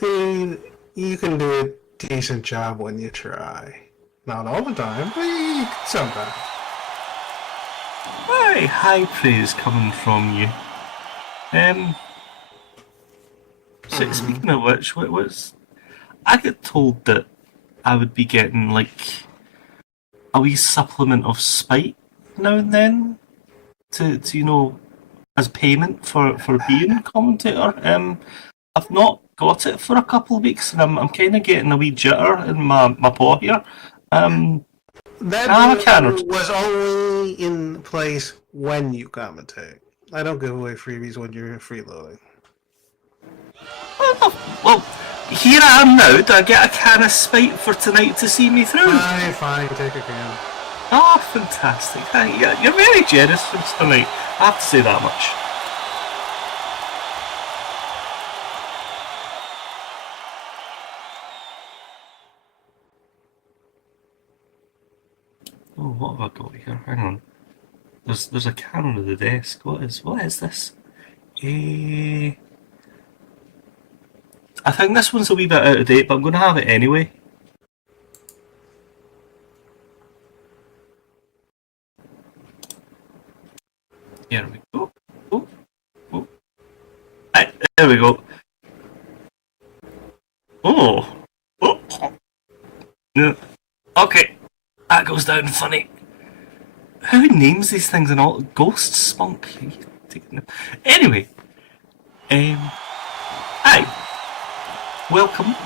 See, you can do a decent job when you try. Not all the time, but sometimes. Very high praise coming from you. So speaking of which, what was I get told that I would be getting like a wee supplement of spite now and then to as payment for being commentator. I've not got it for a couple of weeks, and I'm kind of getting a wee jitter in my paw here. That I can't. was only in place when you commentate. I don't give away freebies when you're freeloading. Well, here I am now. Do I get a can of spite for tonight to see me through? Fine, take a can. Oh, fantastic. You're very generous tonight. I have to say that much. Oh, what have I got here? Hang on. There's a can under the desk. What is this? I think this one's a wee bit out of date, but I'm going to have it anyway. Here we go. Oh. Right, there we go. Oh. Yeah. Okay. That goes down funny. Who names these things and all? Ghost Spunk? Anyway. Hi. Welcome,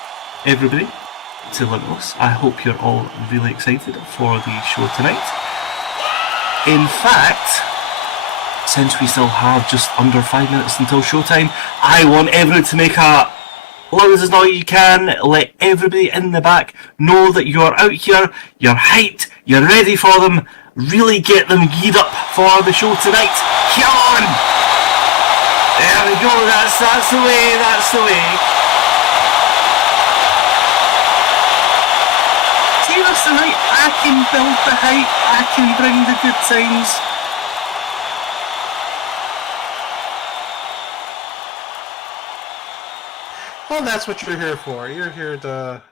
everybody, to Limitless. I hope you're all really excited for the show tonight. In fact, since we still have just under 5 minutes until showtime, I want everyone to make a loud as noise you can. Let everybody in the back know that you're out here, you're hyped, you're ready for them. Really get them geared up for the show tonight. Come on! There we go, that's the way, that's the way. See this tonight, I can build the hype, I can bring the good times. Well, that's what you're here for. You're here to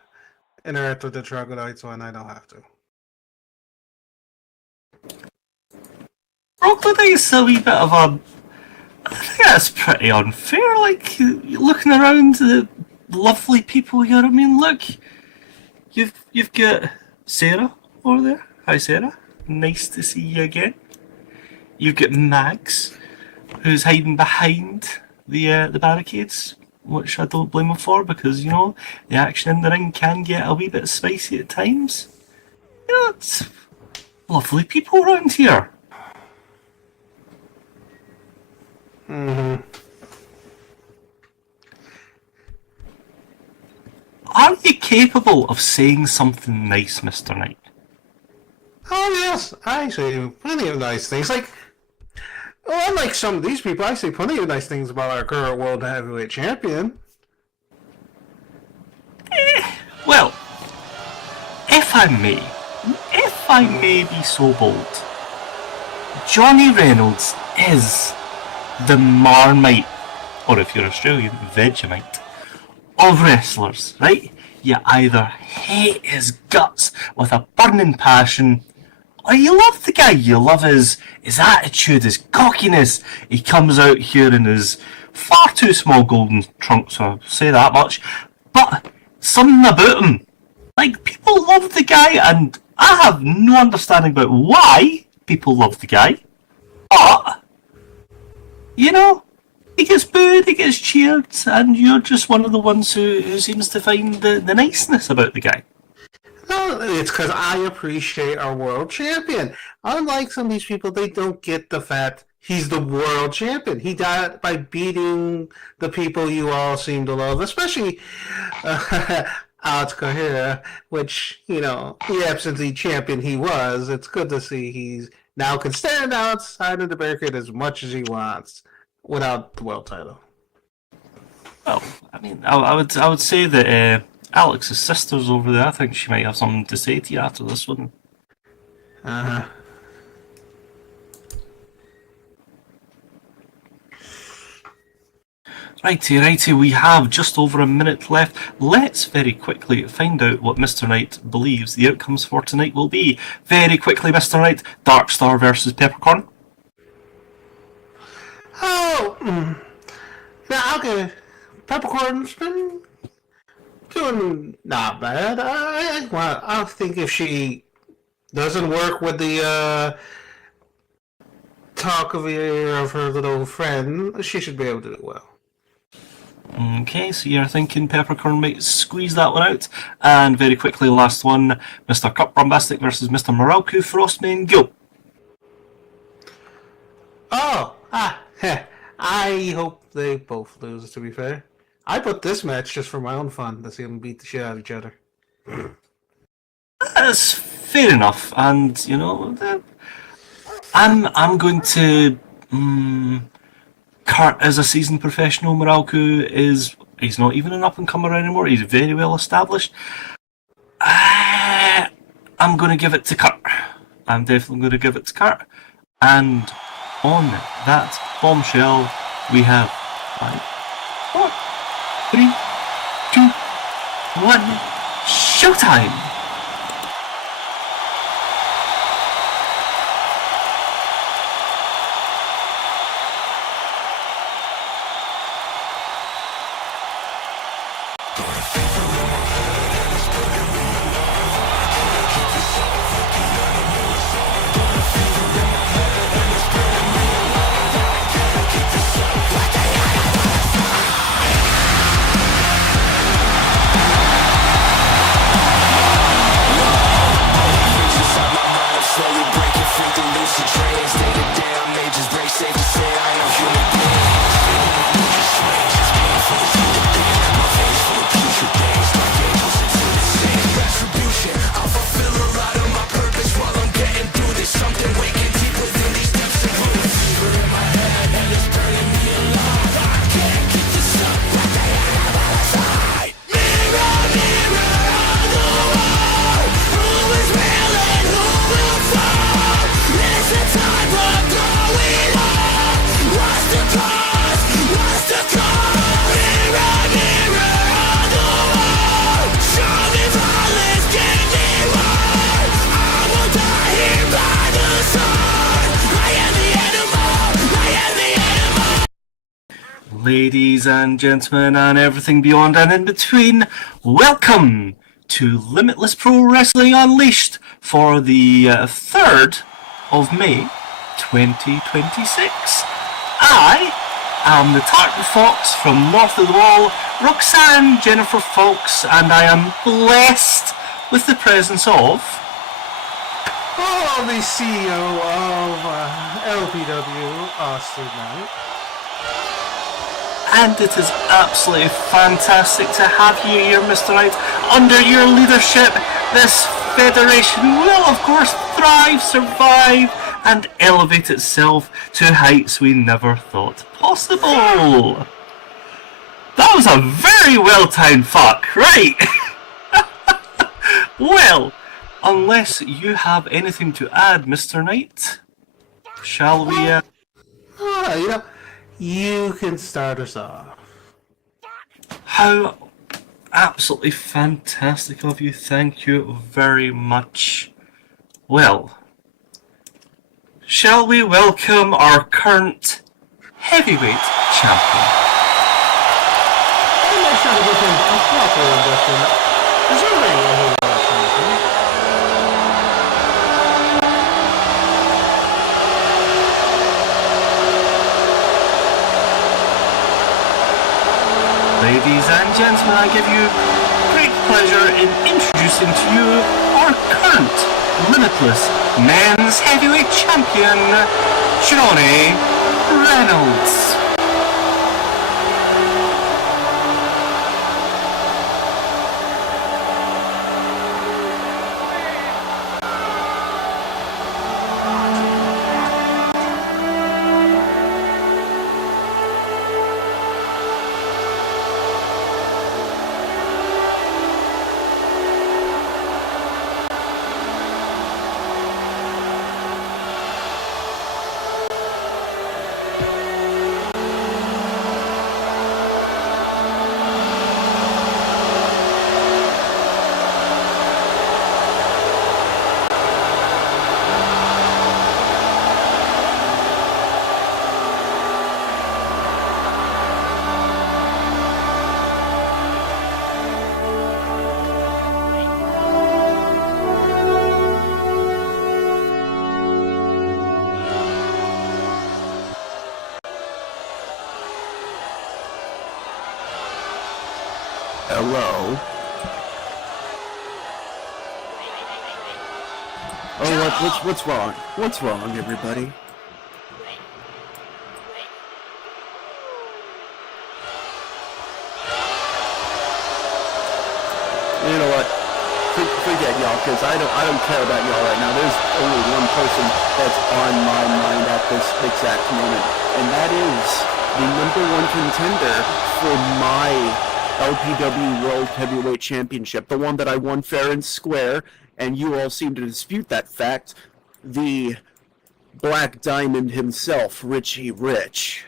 interact with the troglodytes when I don't have to. Troglodyte's a wee bit of a... I think that's pretty unfair, like, looking around the lovely people here. I mean, look, you've got Sarah over there. Hi, Sarah. Nice to see you again. You've got Max, who's hiding behind the barricades, which I don't blame him for, because, you know, the action in the ring can get a wee bit spicy at times. You know, it's lovely people around here. Are you capable of saying something nice, Mr. Knight? Oh, yes, I say plenty of nice things. Like, well, unlike some of these people, I say plenty of nice things about our current world heavyweight champion. Well, if I may be so bold, Johnny Reynolds is the Marmite, or if you're Australian, Vegemite, of wrestlers, right? You either hate his guts with a burning passion, or you love the guy. You love his attitude, his cockiness. He comes out here in his far too small golden trunks, I'll say that much. But something about him, like, people love the guy, and I have no understanding about why people love the guy. But, you know, he gets booed, he gets cheered, and you're just one of the ones who seems to find the niceness about the guy. No, it's because I appreciate our world champion. Unlike some of these people, they don't get the fact he's the world champion. He got it by beating the people you all seem to love, especially Alex Kohira, which, you know, the absentee champion he was. It's good to see he's now can stand outside of the barricade as much as he wants without the world title. Well, I mean, I would say that Alex's sister's over there. I think she might have something to say to you after this one. Uh-huh. Righty, we have just over a minute left. Let's very quickly find out what Mr. Knight believes the outcomes for tonight will be. Very quickly, Mr. Knight, Dark Star versus Peppercorn. Oh, yeah, okay. Peppercorn's been doing not bad. I think if she doesn't work with the talk of her little friend, she should be able to do well. Okay, so you're thinking Peppercorn might squeeze that one out. And very quickly, last one, Mr. Cup Bombastic versus Mr. Moralku Frostman, go. I hope they both lose, to be fair. I put this match just for my own fun, to see them beat the shit out of each other. That's fair enough, and you know, I'm going to. Kurt is a seasoned professional. Moralku he's not even an up and comer anymore. He's very well established. I'm going to give it to Kurt. I'm definitely going to give it to Kurt. And on that bombshell, we have 5, 4, 3, 2, 1, showtime! Ladies and gentlemen, and everything beyond and in between, welcome to Limitless Pro Wrestling Unleashed for the 3rd of May 2026. I am the Tartan Fox from North of the Wall, Roxanne Jennifer Fox, and I am blessed with the presence of... the CEO of LPW, Austin Knight. And it is absolutely fantastic to have you here, Mr. Knight. Under your leadership, this federation will, of course, thrive, survive, and elevate itself to heights we never thought possible. That was a very well-timed fuck, right? Well, unless you have anything to add, Mr. Knight, shall we... You can start us off. How absolutely fantastic of you. Thank you very much. Well, shall we welcome our current heavyweight champion? I'm not sure to give him a proper induction. Presuming a heavyweight champion. Ladies and gentlemen, I give you great pleasure in introducing to you our current Limitless Men's Heavyweight Champion, Johnny Reynolds. Hello. Oh, what's wrong? What's wrong, everybody? You know what? Forget y'all, because I don't care about y'all right now. There's only one person that's on my mind at this exact moment, and that is the #1 contender for my LPW World Heavyweight Championship, the one that I won fair and square, and you all seem to dispute that fact, the Black Diamond himself, Richie Rich.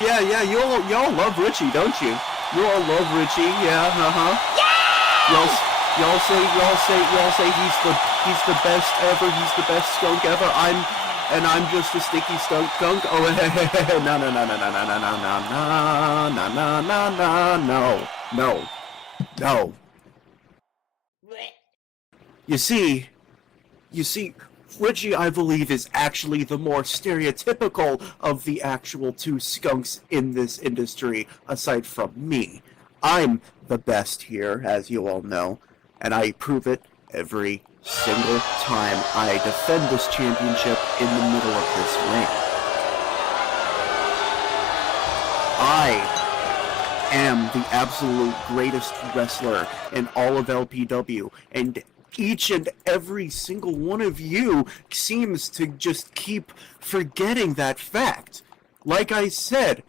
Yeah, y'all love Richie, don't you? You all love Richie, yeah, Y'all say he's the best ever. He's the best skunk ever. I'm just a sticky skunk. Oh, hey, no. You see, Richie, I believe, is actually the more stereotypical of the actual two skunks in this industry, aside from me. I'm the best here, as you all know, and I prove it every single time I defend this championship in the middle of this ring. I am the absolute greatest wrestler in all of LPW, and each and every single one of you seems to just keep forgetting that fact. Like I said,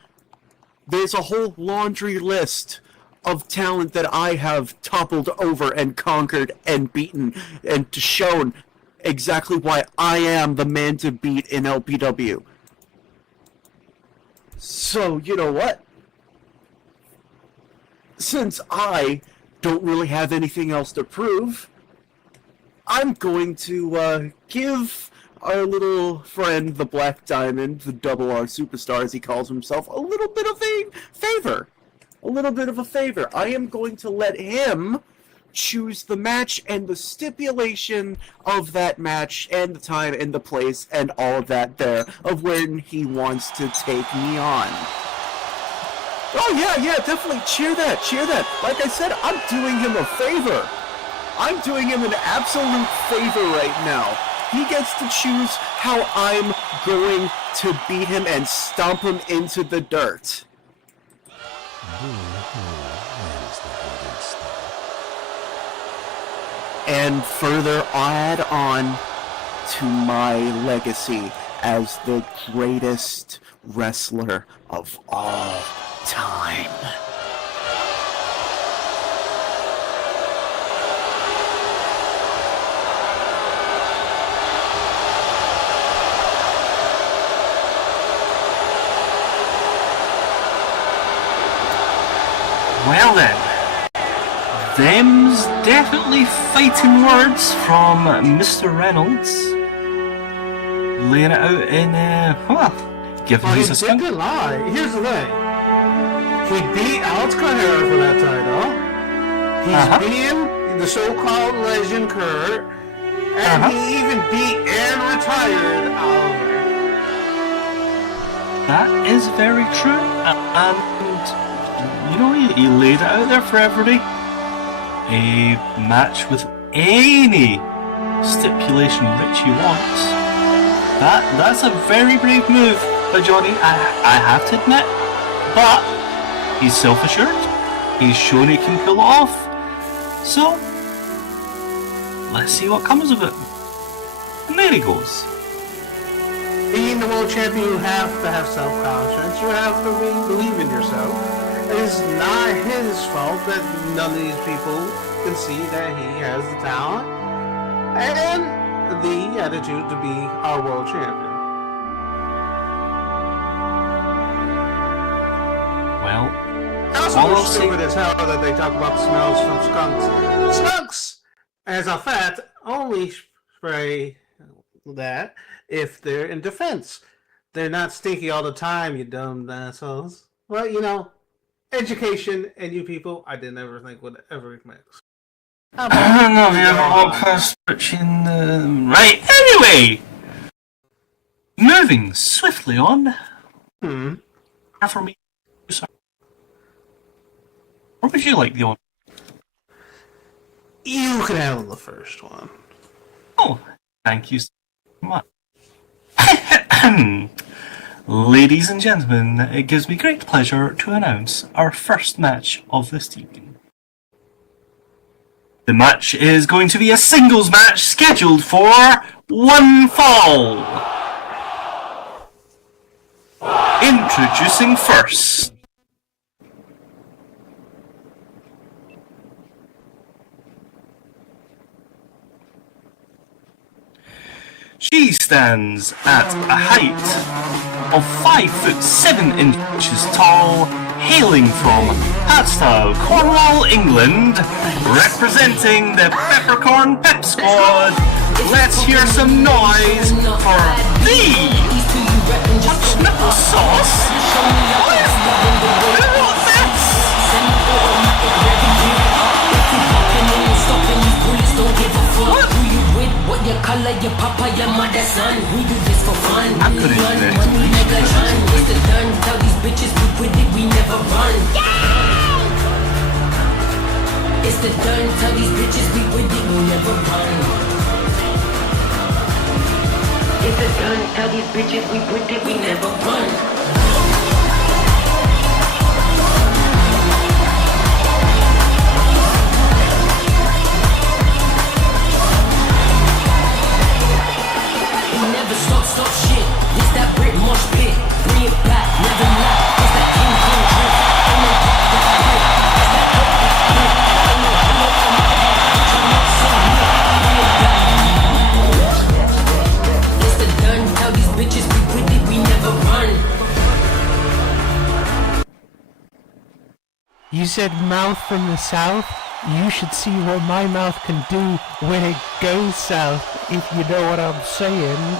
there's a whole laundry list of talent that I have toppled over and conquered and beaten and shown exactly why I am the man to beat in LPW. So, you know what? Since I don't really have anything else to prove, I'm going to give our little friend, the Black Diamond, the Double R Superstar as he calls himself, a little bit of a favor. I am going to let him choose the match and the stipulation of that match and the time and the place and all of that there of when he wants to take me on. Oh yeah, definitely cheer that. Like I said, I'm doing him a favor. I'm doing him an absolute favor right now. He gets to choose how I'm going to beat him and stomp him into the dirt. And further add on to my legacy as the greatest wrestler of all time. Well then, them's definitely fighting words from Mr. Reynolds. Laying it out in, giving us a skunk. He didn't lie. Here's the thing. He beat Alex O'Hara for that title. He's beaten the so-called legend Kurt. And he even beat and retired Oliver. That is very true. And, you know, he laid it out there for everybody. A match with any stipulation Richie wants. That's a very brave move by Johnny, I have to admit. But he's self-assured. He's shown he can pull it off. So, let's see what comes of it. And there he goes. Being the world champion, you have to have self-confidence. You have to believe in yourself. It's not his fault that none of these people can see that he has the talent and the attitude to be our world champion. Well, also stupid as hell that they talk about the smells from skunks. Skunks, as a fact, only spray that if they're in defense. They're not stinky all the time, you dumb assholes. Well, you know, education and you people, I didn't ever think would ever mix. I don't know if you're all searching right. Anyway, moving swiftly on. For me, Or would you like the honor? You can handle the first one. Oh, thank you so much. Ladies and gentlemen, it gives me great pleasure to announce our first match of this evening. The match is going to be a singles match scheduled for one fall. Introducing first. She stands at a height of 5'7" tall, hailing from Padstow, Cornwall, England, representing the Peppercorn Pep Squad. Let's hear some noise for the Punch Nipple Sauce. What's this? What? What your color, your papa, your mother, son. We do this for fun. I couldn't We run even money like a ton. It's the done. Tell these bitches we with it, we never run. It's the done. Tell these bitches we with it, we never run. It's the done. Tell these bitches we with it, we never run. Stop shit, this that brick mosh pit. Bring it back, never lie. It's that King Kong drip. Ain't no pop with the brick. It's that dope with the brick. Ain't no hello on my head. Bitch, I'm not so lit. Bring it back. It's the done. Tell these bitches we with it, we never run. You said mouth from the south? You should see what my mouth can do when it goes south, if you know what I'm saying.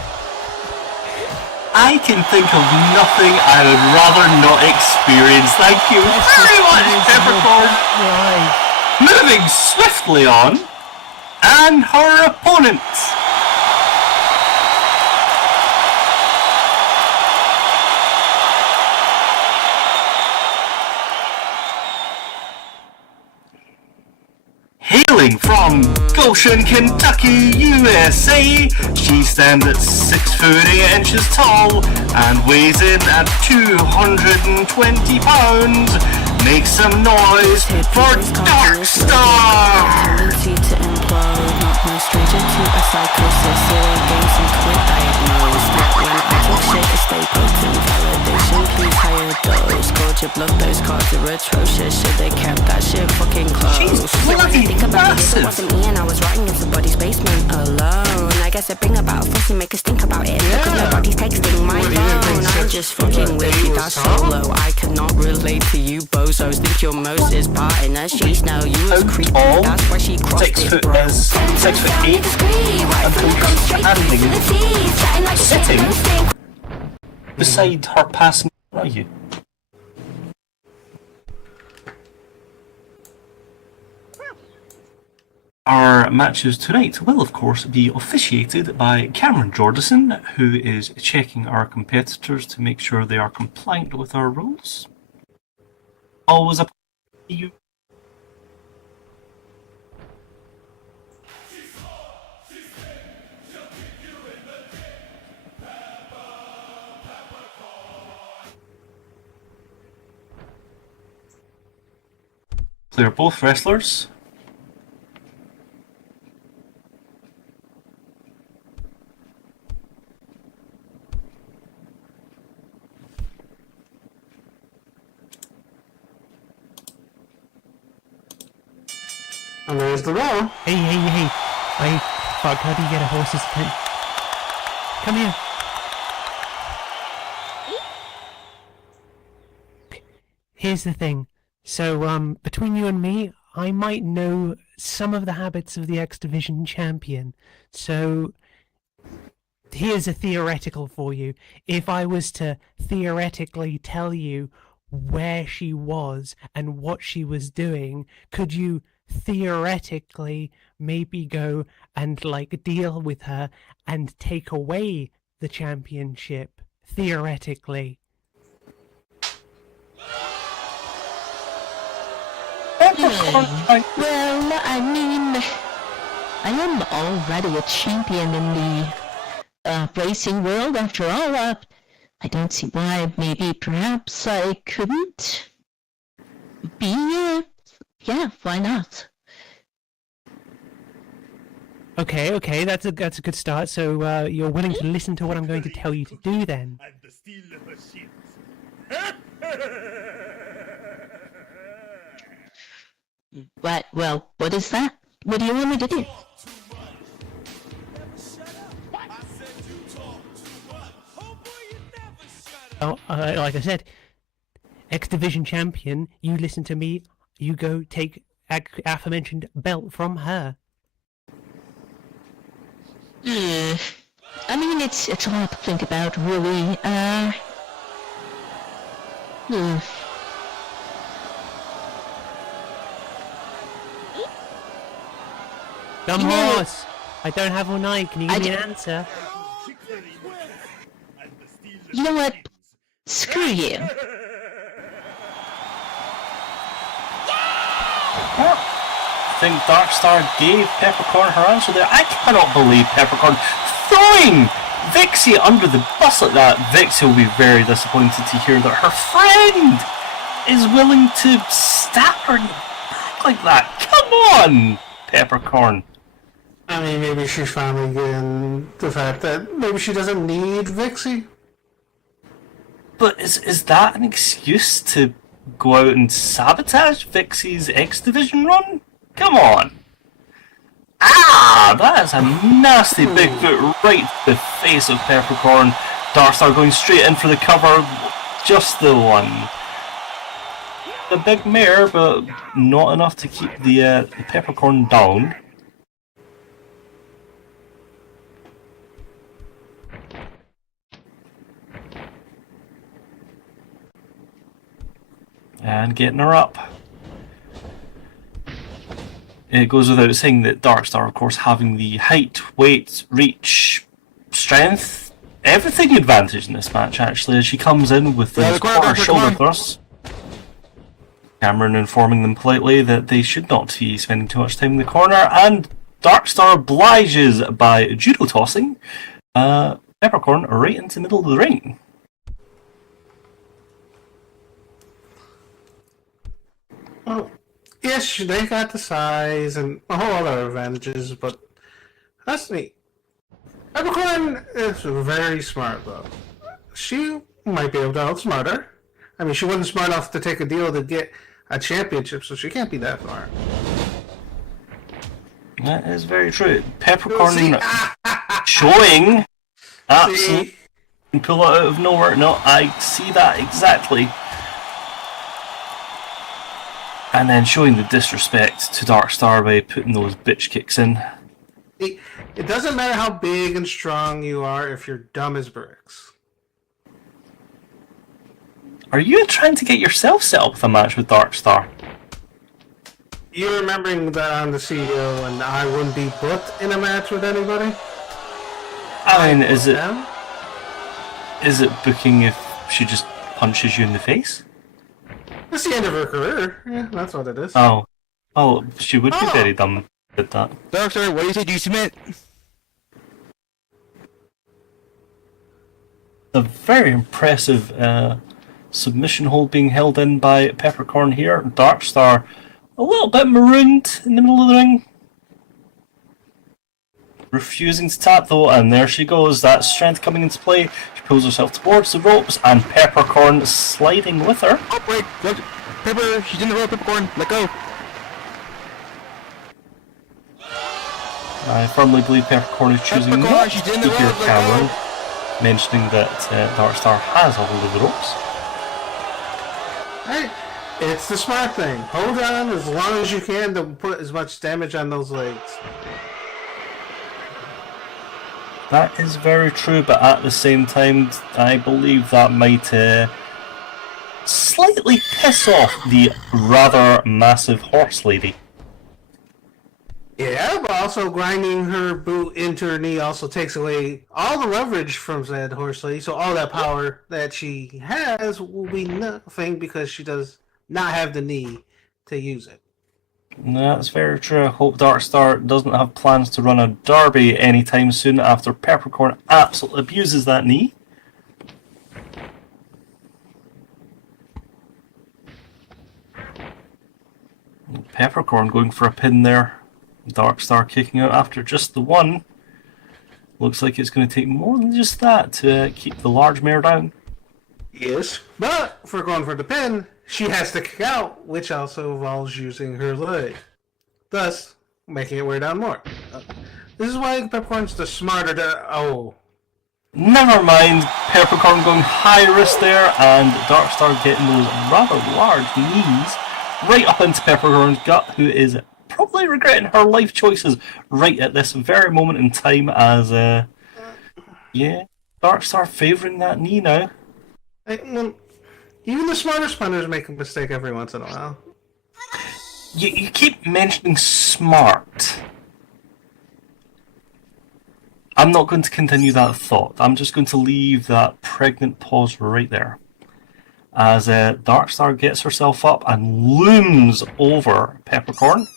I can think of nothing I would rather not experience. Thank you very much, Peppercorn. Right. Moving swiftly on, and her opponent. Hailing from Goshen, Kentucky, USA, she stands at 6'8" tall and weighs in at 220 pounds. Make some noise for Darkstar! Tendency to implode, not no stranger to a psychosis. Serial games and quit diagnosed. Yet when I talk shit, it stay potent. Validation, please higher dose. Scored your blood, those cards are atrocious. Should they kept that shit fucking close? She's Yeah, when I bloody think about it, if it massive. wasn't me and I was rotting in somebody's basement alone, I guess I'd bring about a fussy, make us think about it. Because nobody's texting my phone. I'm just fucking with you, that's solo. I cannot relate to you bozos. Think you're Moses parting her sheets now. You was How creepy, tall? that's why she crossed 6 it, foot bro. is 6'8", and who's standing, sitting beside her passing. Where are you? Our matches tonight will, of course, be officiated by Cameron Jordison, who is checking our competitors to make sure they are compliant with our rules. Always a you. They're both wrestlers. And there's the bell. Hey. Fuck, how do you get a horse's attention? Come here. Here's the thing. So, between you and me, I might know some of the habits of the X Division champion. So, here's a theoretical for you. If I was to theoretically tell you where she was and what she was doing, could you theoretically maybe go and like deal with her and take away the championship? Theoretically. Peppercorn trying? Well, I mean, I am already a champion in the racing world. After all, I don't see why. Maybe, perhaps, I couldn't be. Yeah, why not? Okay, that's a good start. So you're willing to listen to what I'm going to tell you to do then? What? Well, what is that? What do you want me to do? Oh, like I said, X Division champion. You listen to me. You go take aforementioned belt from her. I mean, it's a lot to think about, really. Dumb You know- horse! I don't have all night. Can you give me an answer? You know what? Screw you. I think Darkstar gave Peppercorn her answer there. I cannot believe Peppercorn throwing Vixie under the bus like that. Vixie will be very disappointed to hear that her friend is willing to stab her in the back like that. Come on, Peppercorn. I mean, maybe she's finally getting the fact that maybe she doesn't need Vixie. But is that an excuse to go out and sabotage Vixie's X Division run? Come on. Ah, that is a nasty big boot right to the face of Peppercorn. Darkstar going straight in for the cover. Just the one. The big mare, but not enough to keep the Peppercorn down. And getting her up. It goes without saying that Darkstar, of course, having the height, weight, reach, strength, everything advantage in this match, actually, as she comes in with the quarter shoulder thrust. Cameron informing them politely that they should not be spending too much time in the corner, and Darkstar obliges by judo tossing Peppercorn right into the middle of the ring. Well, yes, they got the size and a whole other advantages, but that's neat. Peppercorn is very smart, though. She might be able to outsmart her. I mean, she wasn't smart enough to take a deal to get a championship, so she can't be that smart. That is very true. Peppercorn showing absolutely pull it out of nowhere. No, I see that exactly. And then showing the disrespect to Darkstar by putting those bitch kicks in. It doesn't matter how big and strong you are if you're dumb as bricks. Are you trying to get yourself set up with a match with Darkstar? You're remembering that I'm the CEO and I wouldn't be put in a match with anybody? I mean, is Them? it booking if she just punches you in the face? That's the end of her career. Yeah, that's what it is. Oh, she would be very dumb if she did that. Doctor, what do you say? Do you submit? A very impressive submission hold being held in by Peppercorn here. Darkstar a little bit marooned in the middle of the ring. Refusing to tap though, and there she goes. That strength coming into play. She pulls herself towards the ropes, and Peppercorn sliding with her. Oh, break! Look, Pepper, she's in the rope, Peppercorn. Let go. I firmly believe Peppercorn is choosing Peppercorn, not she's to in the hear rope, let Cameron go. mentioning that Darkstar has a hold of the ropes. Hey, it's the smart thing. Hold on as long as you can to put as much damage on those legs. That is very true, but at the same time, I believe that might slightly piss off the rather massive horse lady. Yeah, but also grinding her boot into her knee also takes away all the leverage from said horse lady, so all that power that she has will be nothing because she does not have the knee to use it. No, that's very true. I hope Darkstar doesn't have plans to run a derby anytime soon after Peppercorn absolutely abuses that knee. Peppercorn going for a pin there. Darkstar kicking out after just the one. Looks like it's going to take more than just that to keep the large mare down. Yes, but for going for the pin, she has to kick out, which also involves using her leg, thus making it wear down more. This is why Peppercorn's the smarter. Never mind, Peppercorn going high risk there, and Darkstar getting those rather large knees right up into Peppercorn's gut, who is probably regretting her life choices right at this very moment in time as, yeah, Darkstar favouring that knee now. Well, even the smarter spinners make a mistake every once in a while. You keep mentioning smart. I'm not going to continue that thought. I'm just going to leave that pregnant pause right there. As Darkstar gets herself up and looms over Peppercorn,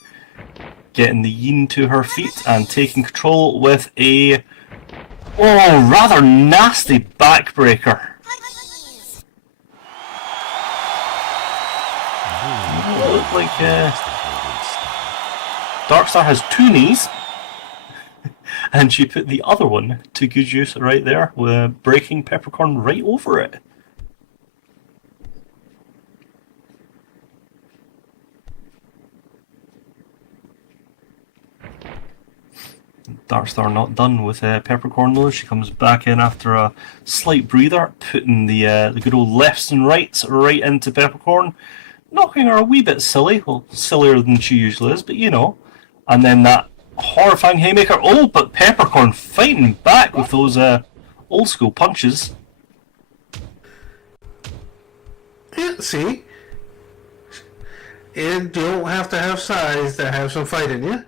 getting the yin to her feet and taking control with a rather nasty backbreaker. It looked like Darkstar has two knees, and she put the other one to good use right there, with breaking Peppercorn right over it. Darkstar not done with Peppercorn though. She comes back in after a slight breather, putting the good old lefts and rights right into Peppercorn, knocking her a wee bit silly. Well, sillier than she usually is, but you know. And then that horrifying haymaker. Oh, but Peppercorn fighting back with those old school punches. Yeah, see? You don't have to have size to have some fight in you.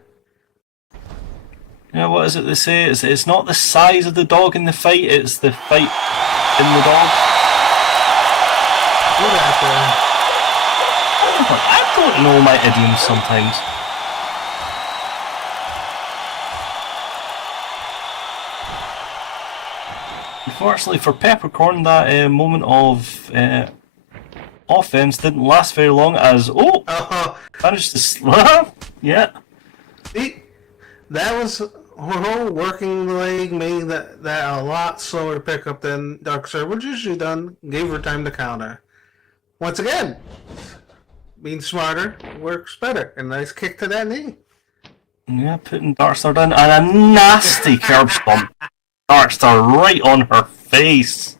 Yeah, what is it they say? It's not the size of the dog in the fight, it's the fight in the dog. Look at that. I don't know my idioms sometimes. Unfortunately for Peppercorn, that moment of offense didn't last very long as managed to yeah. See, that was her whole working leg made that a lot slower to pick up than Darkstar would usually done. Gave her time to counter. Once again, being smarter works better. A nice kick to that knee. Yeah, putting Darkstar down and a nasty curb stomp. Darkstar right on her face.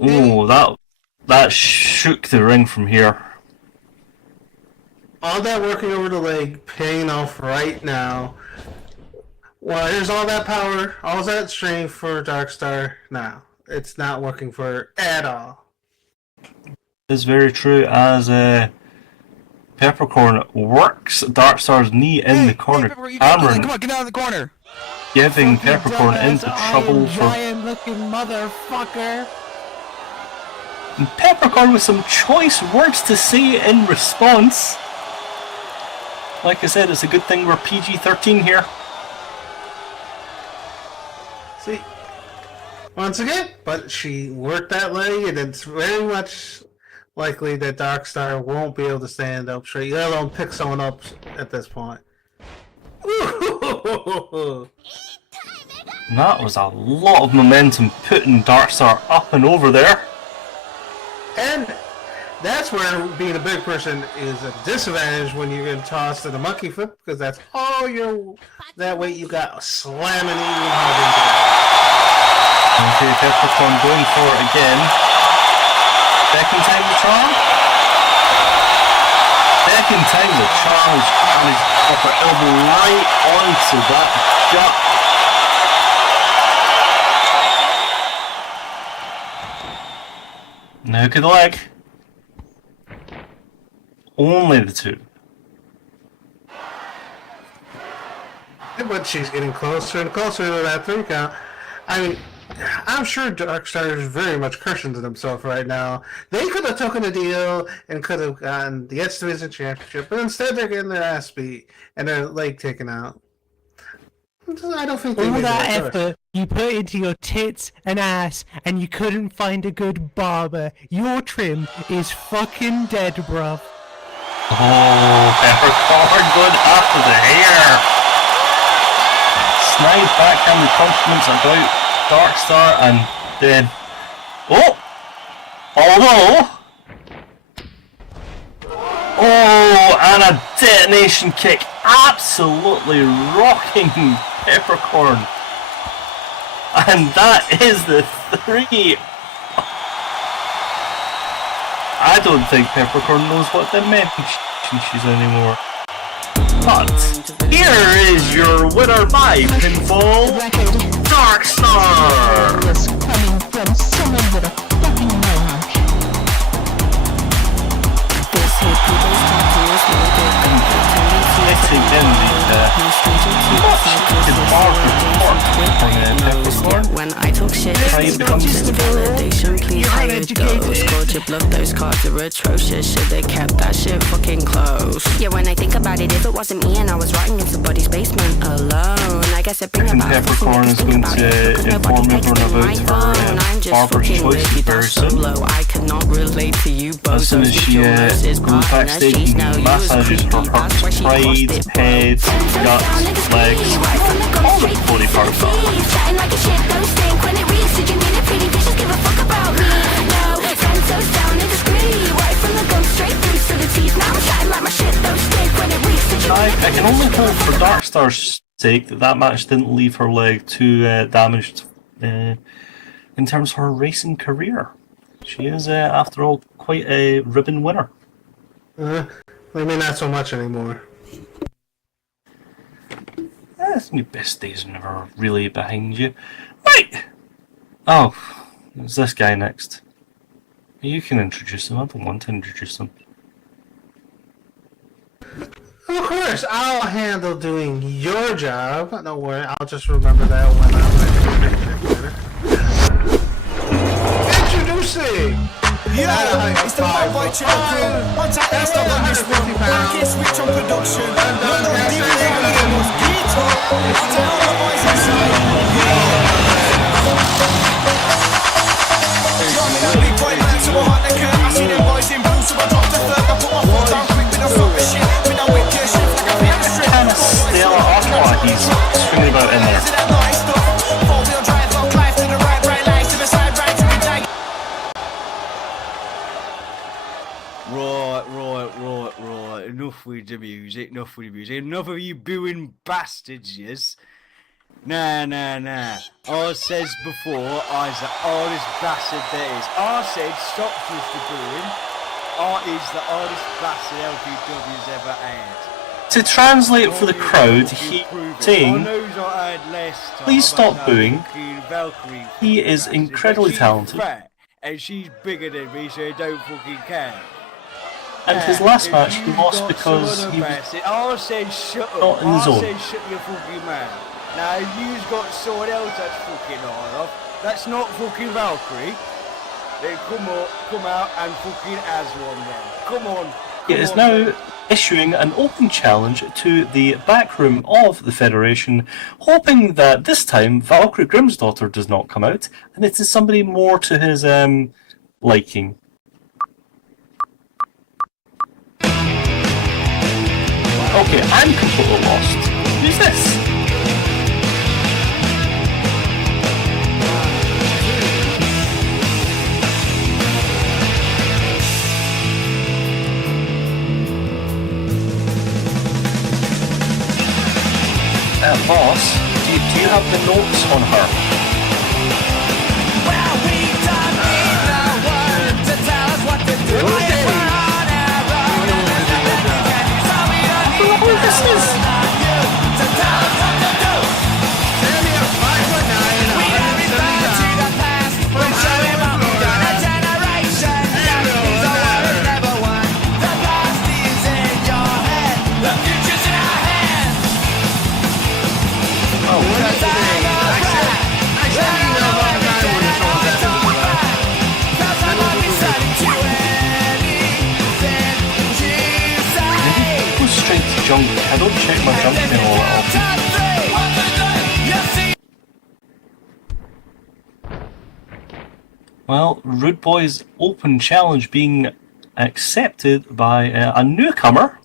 Oh, that shook the ring from here. All that working over the leg, paying off right now. Well, here's all that power, all that strength for Darkstar now. It's not working for her at all. It's very true as Peppercorn works Darkstar's knee in the corner. Pepper, you Cameron come on, get out of the corner. giving Peppercorn into trouble for... Giant-looking motherfucker. And Peppercorn with some choice words to say in response. Like I said, it's a good thing we're PG-13 here. See, once again, but she worked that leg, and it's very much likely that Darkstar won't be able to stand up straight, let alone pick someone up at this point. That was a lot of momentum putting Darkstar up and over there. And that's where being a big person is a disadvantage when you're getting tossed in a monkey flip, because that's all that weight you got slamming even harder into that. Okay, Peppercorn going for it again. Second time the charm. Second time the charm is putting his upper elbow right onto that gut. Now hook of the leg. Only the two. But she's getting closer and closer to that 3 count. I mean, I'm sure Darkstar is very much cursing to himself right now. They could have taken a deal and could have gotten the X Division Championship, but instead they're getting their ass beat and their leg taken out. I don't think they All made that the right choice. effort you put into your tits and ass, and you couldn't find a good barber. Your trim is fucking dead, bruv. Oh, Peppercorn going after the hair. Snide backhand compliments about Darkstar, and then and a detonation kick, absolutely rocking Peppercorn, and that is the 3. I don't think Peppercorn knows what dimension she's anymore. But here is your winner by pinfall, Darkstar! Was coming from someone with a fucking mohawk. This hit people's tattoos with a Missing in when I talk shit, it's not just validation. Please hire those. Scored your bluff, those cards are atrocious. Should they kept that shit fucking close? Yeah, when I think about it, if it wasn't me and I was rotting in somebody's basement alone, I guess I'd bring about Peppercorn is going to inform everyone about her barber choice very soon. I cannot relate to you both. As soon as she goes backstage and massages her heart's pride, head, guts, legs, all the body parts. I can only hope for Darkstar's sake that match didn't leave her leg too damaged in terms of her racing career. She is, after all, quite a ribbon winner. Maybe not so much anymore. Your best days are never really behind you. Right! Oh, it's this guy next. You can introduce him. I don't want to introduce him. Of course, I'll handle doing your job. Don't worry, I'll just remember that when I'm introducing! It's the Bad Boy Champion. One time next up on this one. I get switch on production. London DVD was guitar. I'll tell all the boys inside. Drumming that big boy man, so I hunt the curve. I see them boys in blue, so I drop the third. I put my foot down quick with a fuck the shit. With a whip your shit like a piano strip. Kind of still awful. He's swinging about in there. Four-wheel drive, long life to the right, bright lights to the side, right to the jag. Right. Enough with the music, enough of you booing bastards, yes? Nah. I says before, I was the hardest bastard there is. I said, stop just the booing. I is the hardest bastard LPW's ever had. To translate for the crowd, he's saying, please stop booing. He is incredibly talented. And she's bigger than me, so I don't fucking care. And his last match he lost because he was not in the zone. I said shut your fucking mouth. Now you've got someone else that's fucking hard off. That's not fucking Valkyrie. Then come out and fucking has one then. Come on. He is now issuing an open challenge to the backroom of the Federation, hoping that this time Valkyrie Grimsdottir does not come out, and it is somebody more to his liking. Okay, I'm completely lost. Who's this? Boss, do you have the notes on her? Well, we don't need no one to tell us what to do. We're on our own, and there's nothing we can do. So we don't need no one to tell us what to do. We are referred to the past. We're showing what we've done. A generation that is a war has never won. The past is in your head. The future's in our hands. Oh, junk. I don't check my junk mail all that often. Well, Rude Boy's open challenge being accepted by a newcomer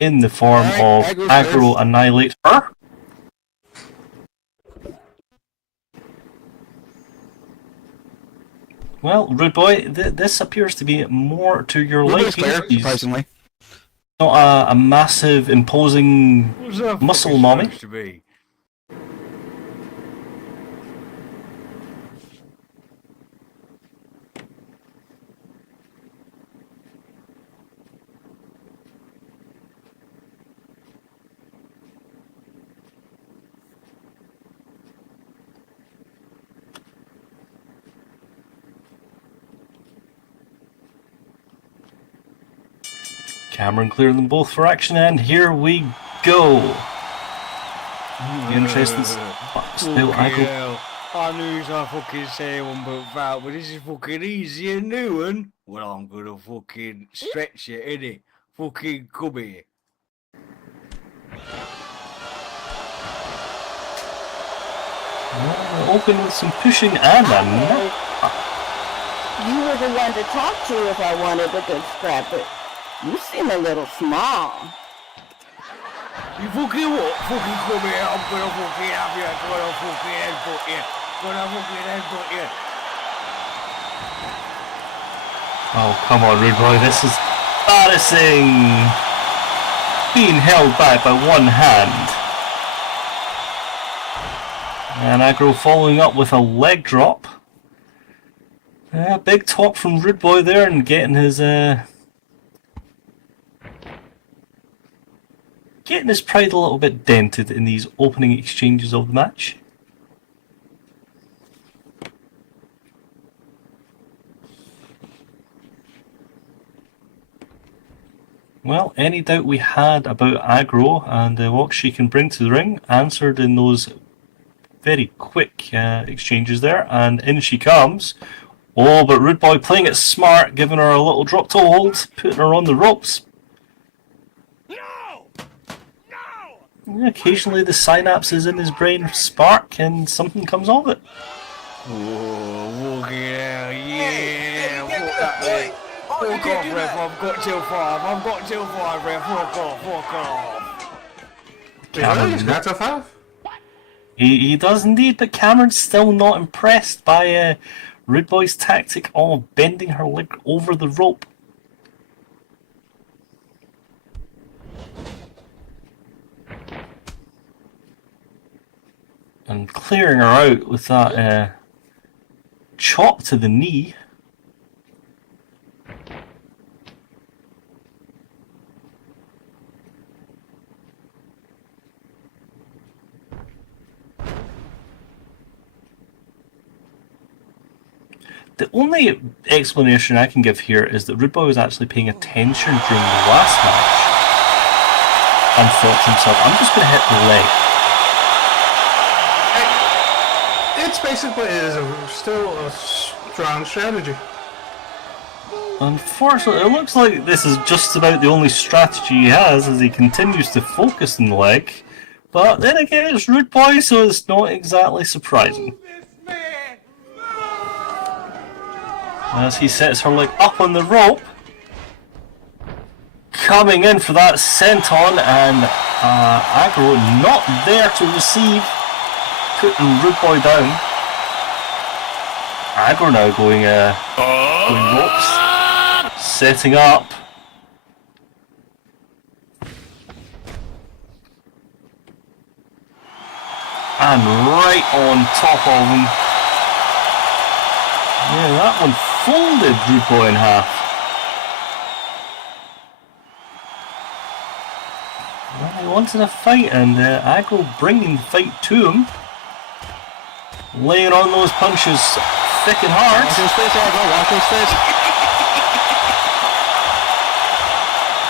in the form of Aggro Annihilator. Well, Rude Boy, this appears to be more to your liking. Surprisingly. Not a massive, imposing muscle mommy. To be? Cameron cleared them both for action, and here we go. Interesting. Still, I knew I fucking say one but this is fucking easy and new one. Well, I'm gonna fucking stretch it, innit? Fucking come here. Open with some pushing and a You were the one to talk to if I wanted a good scrap, but you seem a little small. You fucking what? Fucking come here, I'm gonna fucking have you, I'm gonna fucking headbutt you. Gonna fucking headbutt you. Oh, come on, Rude Boy, this is embarrassing. Being held back by one hand. And Aggro following up with a leg drop. Big top from Rude Boy there and getting his pride a little bit dented in these opening exchanges of the match. Well, any doubt we had about Aggro and what she can bring to the ring answered in those very quick exchanges there, and in she comes. Oh, but Rude Boy playing it smart, giving her a little drop to hold, putting her on the ropes. Occasionally the synapses in his brain spark and something comes of it. Oh, fucking hell, yeah! Fuck off, ref, I've got till 5, ref, fuck off. Really? He's got to 5? He does indeed, but Cameron's still not impressed by Rude Boy's tactic of bending her leg over the rope. And clearing her out with that chop to the knee. The only explanation I can give here is that Rude Boy was actually paying attention during the last match and thought to himself, I'm just going to hit the leg. It's basically still a strong strategy. Unfortunately, it looks like this is just about the only strategy he has as he continues to focus on the leg. But then again, it's Rude Boy, so it's not exactly surprising. As he sets her leg up on the rope, coming in for that senton, and Aggro not there to receive, putting Rude Boy down. Aggro now going ropes, setting up. And right on top of him. Yeah, that one folded Rude Boy in half. Well, he wanted a fight, and Aggro bringing the fight to him. Laying on those punches thick and hard. Watch his face, Aggro, watch his face.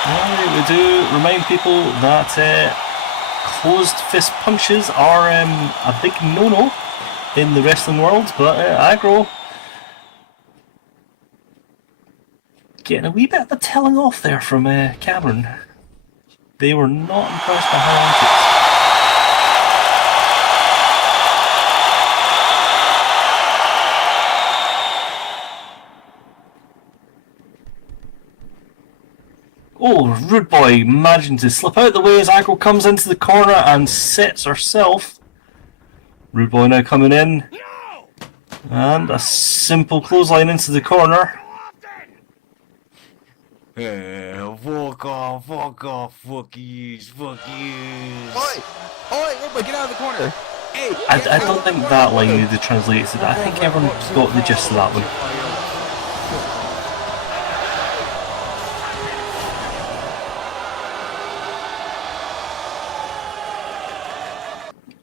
Well, we do remind people that closed fist punches are a big no-no in the wrestling world, but Aggro getting a wee bit of a telling off there from Cameron. they were not impressed by how long it took. Oh, Rude Boy managing to slip out the way as Aggro comes into the corner and sets herself. Rude Boy now coming in. And a simple clothesline into the corner. Fuck off, fuck yous. Oi! Oi, Rude Boy, get out of the corner! Hey! I don't think that line needed translated. I think everyone got the gist of that one.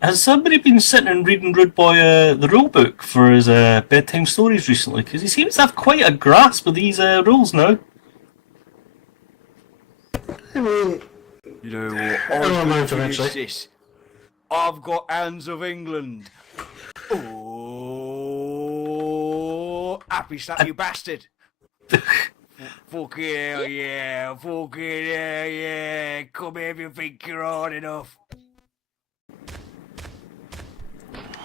Has somebody been sitting and reading Rude Boy the rule book for his bedtime stories recently? Because he seems to have quite a grasp of these rules now. I mean, You know what? everyone learns gonna eventually. finish this. I've got Hands of England. Oh, happy slap, you bastard! Fucking hell, yeah! Fucking hell, yeah! Come here if you think you're hard enough.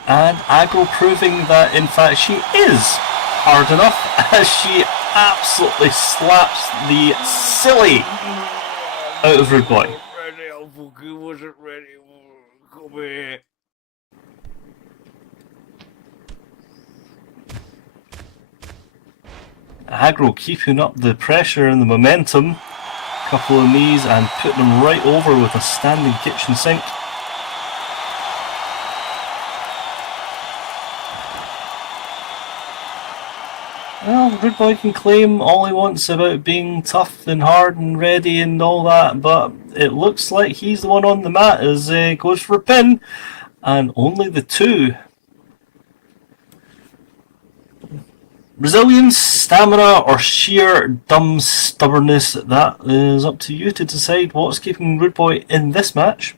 And Aggro proving that in fact she is hard enough as she absolutely slaps the silly out of Rude Boy. I fucking wasn't ready. Come here. Aggro keeping up the pressure and the momentum. Couple of knees and putting them right over with a standing kitchen sink. Well, Rude Boy can claim all he wants about being tough and hard and ready and all that, but it looks like he's the one on the mat as he goes for a pin, and only the two. Resilience, stamina, or sheer dumb stubbornness, that is up to you to decide what's keeping Rude Boy in this match.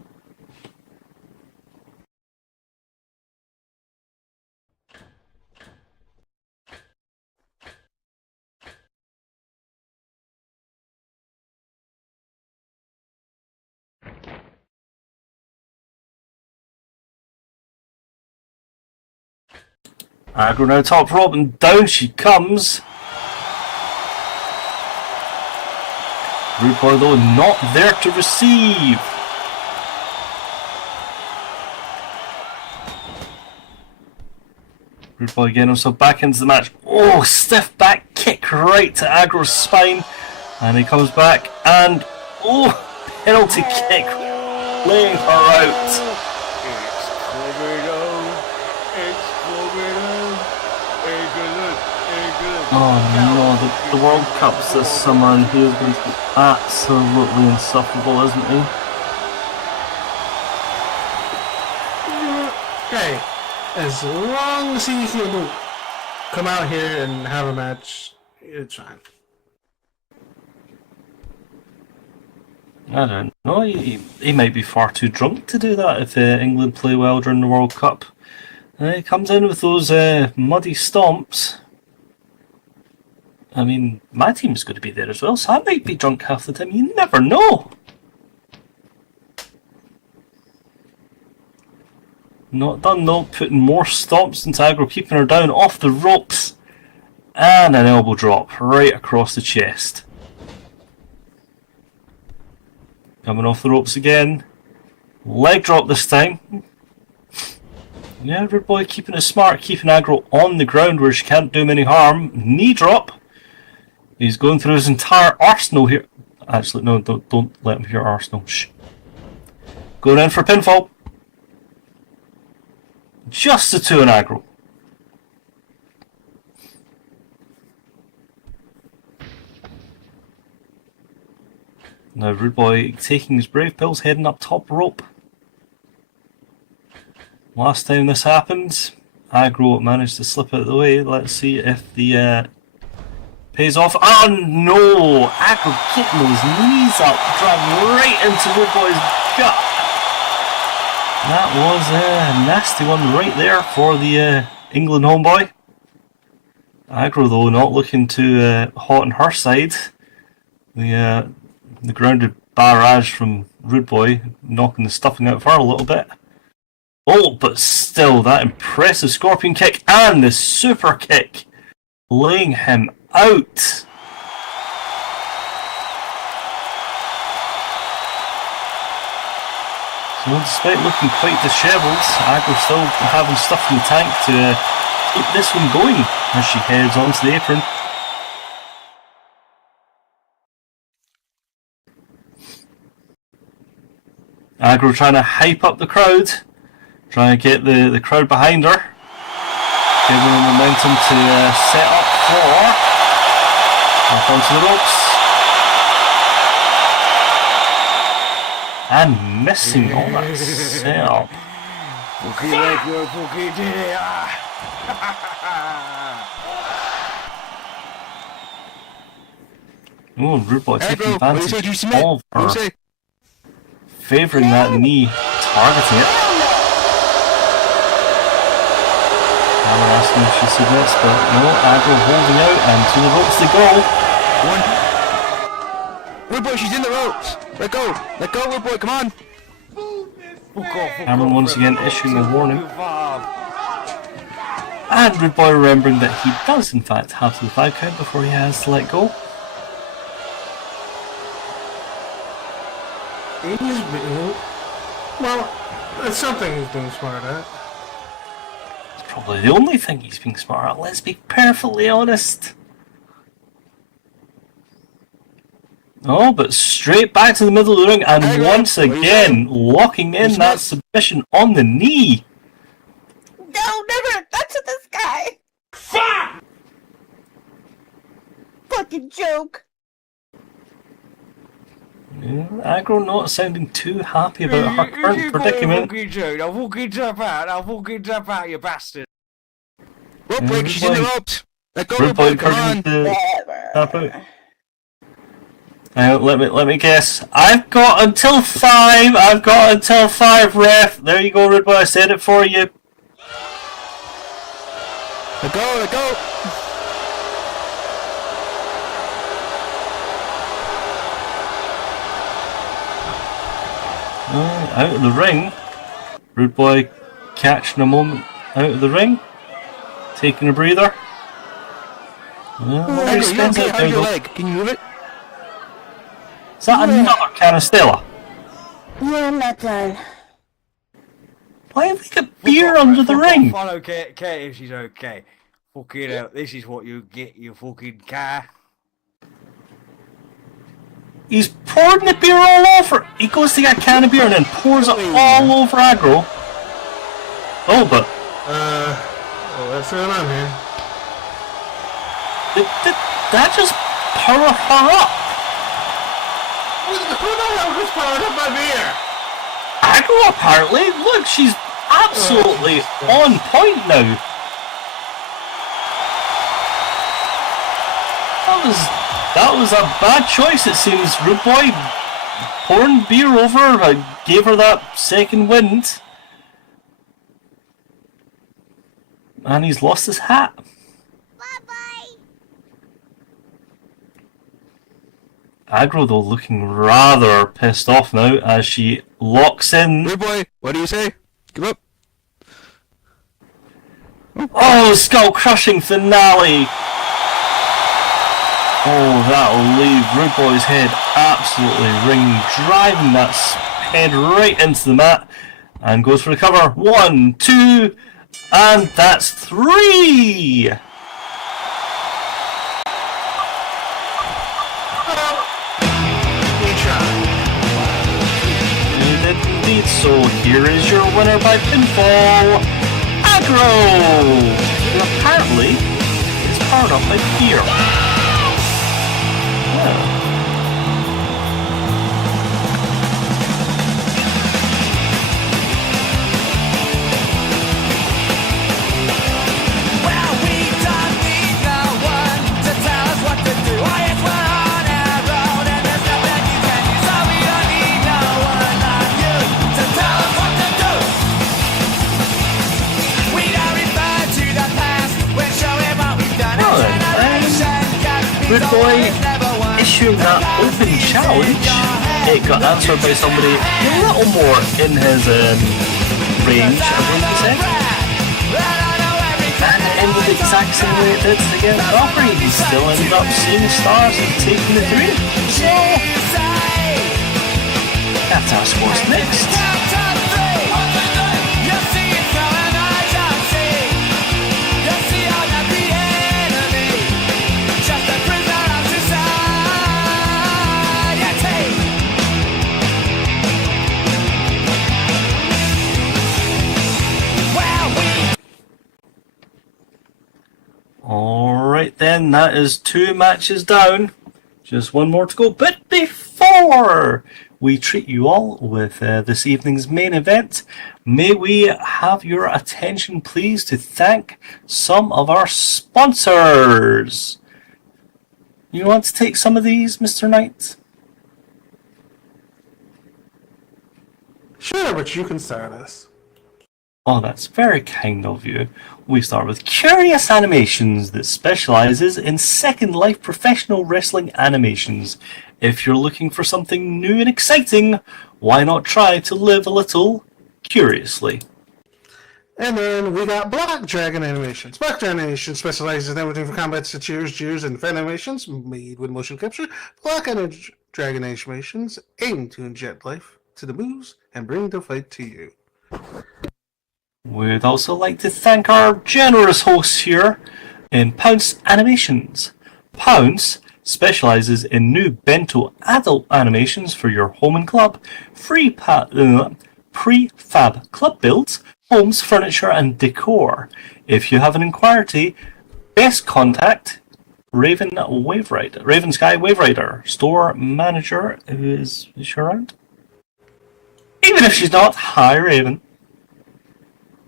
Aggro now top rope and down she comes. Rude Boy though not there to receive. Rude Boy getting himself back into the match. Oh, stiff back kick right to Aggro's spine. And he comes back and oh, penalty kick laying her out. Oh no, the World Cup's this summer and he is going to be absolutely insufferable, isn't he? Hey, as long as he can come out here and have a match, it's fine. I don't know, he might be far too drunk to do that if England play well during the World Cup. He comes in with those muddy stomps. I mean, my team's going to be there as well, so I might be drunk half the time. You never know. Not done though, putting more stomps into Aggro, keeping her down off the ropes. And an elbow drop right across the chest. Coming off the ropes again. Leg drop this time. Yeah, Rude Boy keeping it smart, keeping Aggro on the ground where she can't do him any harm. Knee drop. He's going through his entire arsenal here. Actually, no, don't let him hear arsenal. Shh. Going in for pinfall. Just the two in Aggro. Now Rude Boy taking his brave pills, heading up top rope. Last time this happened, Aggro managed to slip out of the way. Let's see if the pays off. Oh no! Aggro getting those knees up, dragging right into Rude Boy's gut. That was a nasty one right there for the England homeboy. Aggro though not looking too hot on her side. The grounded barrage from Rude Boy, knocking the stuffing out of her a little bit. Oh, but still, that impressive scorpion kick and the super kick, laying him out. So despite looking quite dishevelled, Agro still having stuff in the tank to keep this one going as she heads onto the apron. Agro trying to hype up the crowd, trying to get the crowd behind her, giving them momentum to set up for back onto the ropes. And missing on that setup. Fucking like you fucking did it. Oh, Rude Boy taking Agro, what do you say? advantage Do you submit? of What do her, you say? favouring that knee, targeting it. Hammer asking if she submits, but no, Agro holding out, and to the ropes they go. Rude Boy, she's in the ropes. Let go. Let go, Rude Boy, come on. Hammer once again issuing a warning. And Rude Boy remembering that he does in fact have to the 5 count before he has to let go. Well, it's something he's being smart at. It's probably the only thing he's being smart at, let's be perfectly honest. Oh, but straight back to the middle of the ring, and once again locking in that submission on the knee. No, never touch this guy. Fuck! Fucking joke. Yeah, Agro not sounding too happy about her current predicament. I'll fucking jump out, you bastard. Rope break, she's in the ropes. Let go, Rude Rude Boy Boy, come on. encouraging to tap out. Let me guess. I've got until 5. I've got until 5, ref. There you go, Rude Boy. I said it for you. Let go, let go. Oh, out of the ring. Rude Boy catching a moment out of the ring. Taking a breather. Well, Agro, you okay? How's your leg? Can you move it? Is that another canistella? Yeah, I'm not done. Why have they got beer under the ring? Follow Kate if she's okay. Fucking hell, this is what you get, you fucking car. He's pouring the beer all over. He goes to get a can of beer and then pours it all over Agro. Oh, but What's going on here? did that just power her up? Who the hell just powered up my beer? Agro apparently. Look, she's absolutely on point now. That was a bad choice, it seems. Rude Boy pouring beer over her, gave her that second wind. And he's lost his hat. Bye-bye. Agro, though, looking rather pissed off now as she locks in. Rude Boy, what do you say? Give up. Oh, skull-crushing finale! Oh, that'll leave Rude Boy's head absolutely ringing, driving that head right into the mat, and goes for the cover. 1, 2, and that's 3! And indeed, so here is your winner by pinfall, Agro! Who apparently is powered up by fear. Well, we don't need no one to tell us what to do. Oh, yes, we're on our own, and there's nothing you can do. So we don't need no one like you to tell us what to do. We don't refer to the past, we're showing what we've done. Rude Boy issuing that open challenge it got answered by somebody a little more in his range, I believe he said. And it ended the exact same way it did against Valkyrie. He still ended up seeing stars and taking the 3. So, that's our scores next. Alright then, that is 2 matches down. Just one more to go. But before we treat you all with this evening's main event, may we have your attention please to thank some of our sponsors. You want to take some of these, Mr. Knight? Sure, but you can start us. Oh, that's very kind of you. We start with Curious Animations that specializes in Second Life professional wrestling animations. If you're looking for something new and exciting, why not try to live a little curiously? And then we got Black Dragon Animations. Black Dragon Animations specializes in everything from combats to cheers, jeers, and fan animations made with motion capture. Black Dragon Animations aim to inject life to the moves and bring the fight to you. We'd also like to thank our generous hosts here in Pounce Animations. Pounce specializes in new bento adult animations for your home and club, prefab club builds, homes, furniture, and decor. If you have an inquiry, best contact Raven Sky Waverider, store manager. Is she around? Even if she's not, hi Raven.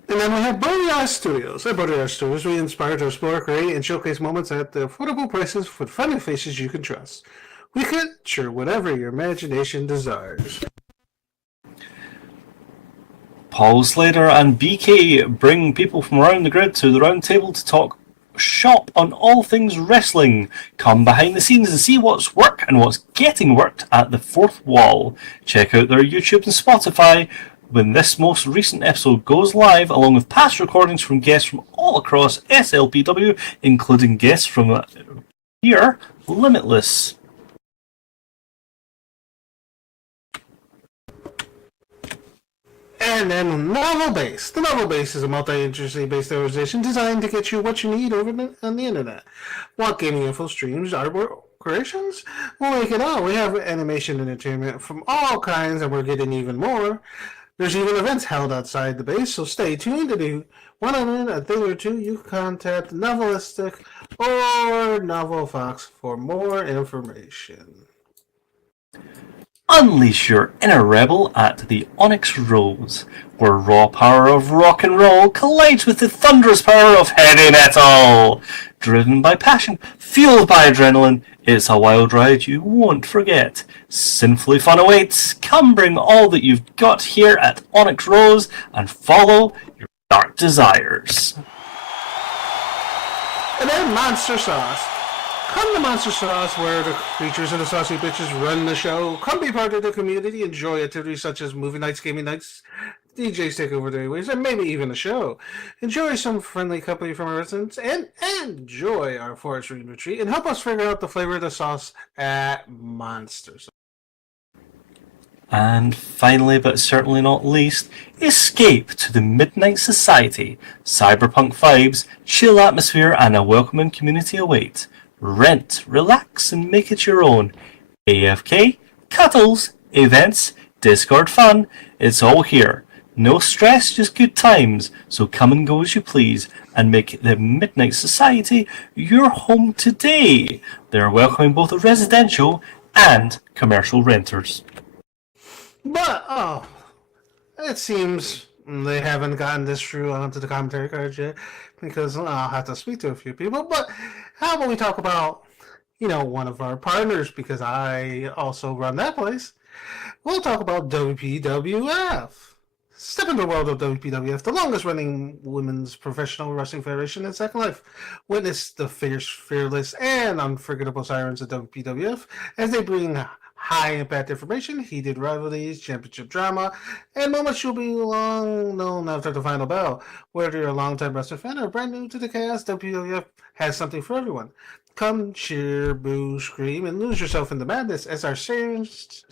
And then we have Boreal Studios. At Boreal Studios, we inspire to explore, create, and showcase moments at the affordable prices with friendly faces you can trust. We capture whatever your imagination desires. Paul Slater and BK bring people from around the grid to the round table to talk shop on all things wrestling. Come behind the scenes and see what's work and what's getting worked at the fourth wall. Check out their YouTube and Spotify when this most recent episode goes live, along with past recordings from guests from all across SLPW, including guests from here, Limitless. And then Novel Base. The Novel Base is a multi-agency based organization designed to get you what you need on the internet. Want gaming info, streams, artwork, creations? We'll make it all. We have animation and entertainment from all kinds, and we're getting even more. There's even events held outside the base, so stay tuned. If you want to learn a thing or two, you can contact Novelistic or Novel Fox for more information. Unleash your inner rebel at the Onyx Rose, where raw power of rock and roll collides with the thunderous power of heavy metal. Driven by passion, fueled by adrenaline, it's a wild ride you won't forget. Sinfully fun awaits. Come bring all that you've got here at Onyx Rose and follow your dark desires. And then Monster Sauce. Come to Monster Sauce, where the creatures and the saucy bitches run the show. Come be part of the community. Enjoy activities such as movie nights, gaming nights, DJs take over the airwaves, and maybe even a show. Enjoy some friendly company from our residents, and enjoy our forest retreat, and help us figure out the flavor of the sauce at Monster Sauce. And finally, but certainly not least, escape to the Midnight Society. Cyberpunk vibes, chill atmosphere, and a welcoming community await. Rent, relax, and make it your own. AFK, cuddles, events, Discord fun, it's all here. No stress, just good times. So come and go as you please, and make the Midnight Society your home today. They're welcoming both residential and commercial renters. But, it seems they haven't gotten this through onto the commentary card yet, because I'll have to speak to a few people. But how about we talk about, one of our partners, because I also run that place. We'll talk about WPWF. Step into the world of WPWF, the longest-running women's professional wrestling federation in Second Life. Witness the fierce, fearless, and unforgettable sirens of WPWF as they bring high-impact information, heated rivalries, championship drama, and moments you'll be long known after the final bell. Whether you're a longtime wrestling fan or brand new to the cast, WWF has something for everyone. Come cheer, boo, scream, and lose yourself in the madness as our sirens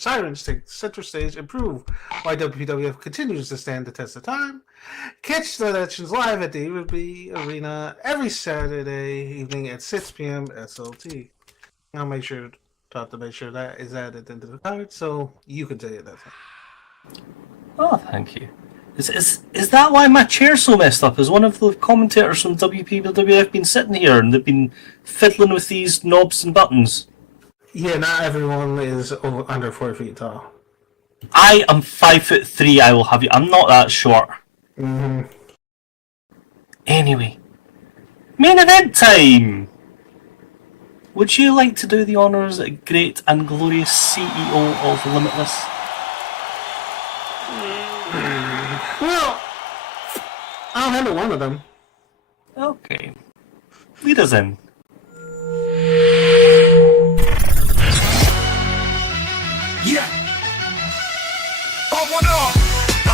take center stage and prove why WWF continues to stand the test of time. Catch the Legends live at the Ruby Arena every Saturday evening at 6 p.m. SLT. I'll make sure that is added into the card so you can tell you that. Oh, thank you. Is that why my chair's so messed up? Has one of the commentators from WPWF been sitting here and they've been fiddling with these knobs and buttons? Yeah, not everyone is under 4 feet tall. I am 5'3", I will have you. I'm not that short. Mm-hmm. Anyway, main event time! Would you like to do the honours, great and glorious CEO of Limitless? Well, I'll handle one of them. Okay. Lead us in. Yeah. Oh, what up?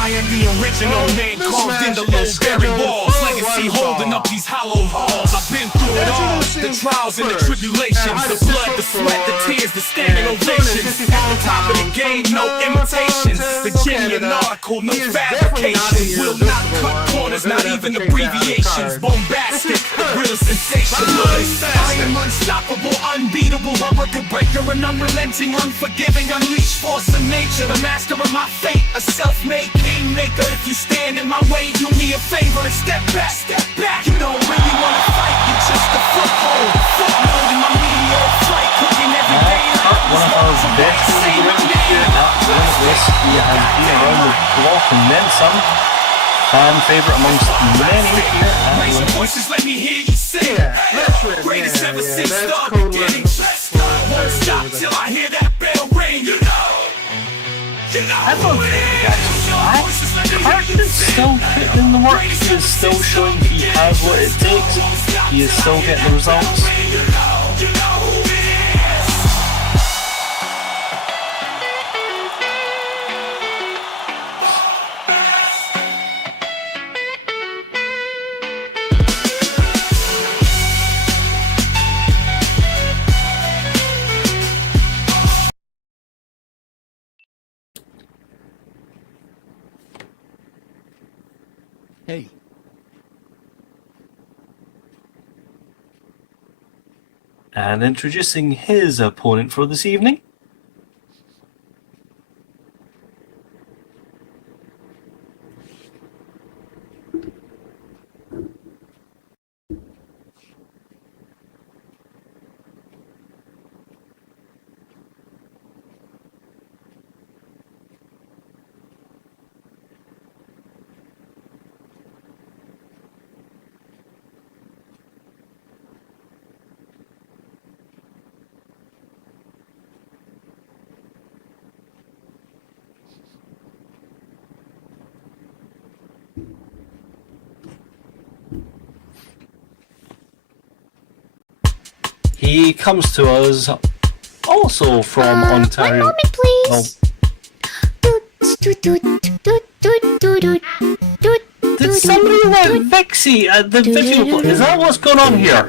I am the original name carved in the low-berry walls. Legacy holding up these hollow halls. I've been through it all. The trials and the tribulations. The blood, the sweat, the tears, the standing ovations. At the top of the game, no imitations. The genuine article, no fabrications. Will not cut corners, not even abbreviations. Bombastic, real sensationalist. I am unstoppable, unbeatable. A record breaker, an unrelenting, unforgiving, unleashed force of nature. The master of my fate, a self-made kingmaker. If you stand in my way, do me a favor and step back, step back. You don't really wanna fight, you're just a foothold. Foothold in my meteor flight, cooking every day. One of our best individuals here at Limitless. He has been around the block and then some. Fan favourite amongst many here at Raise your Limitless. voices, let me hear you sing. Greatest ever since the beginning. Won't stop till I hear that bell ring. You know I thought Hart is still putting in the work. He is still showing he has what it takes. He is still getting the results. Hey. And introducing his opponent for this evening. He comes to us also from Ontario. One moment, please. Did somebody let Vixie at the video? Is that what's going on here?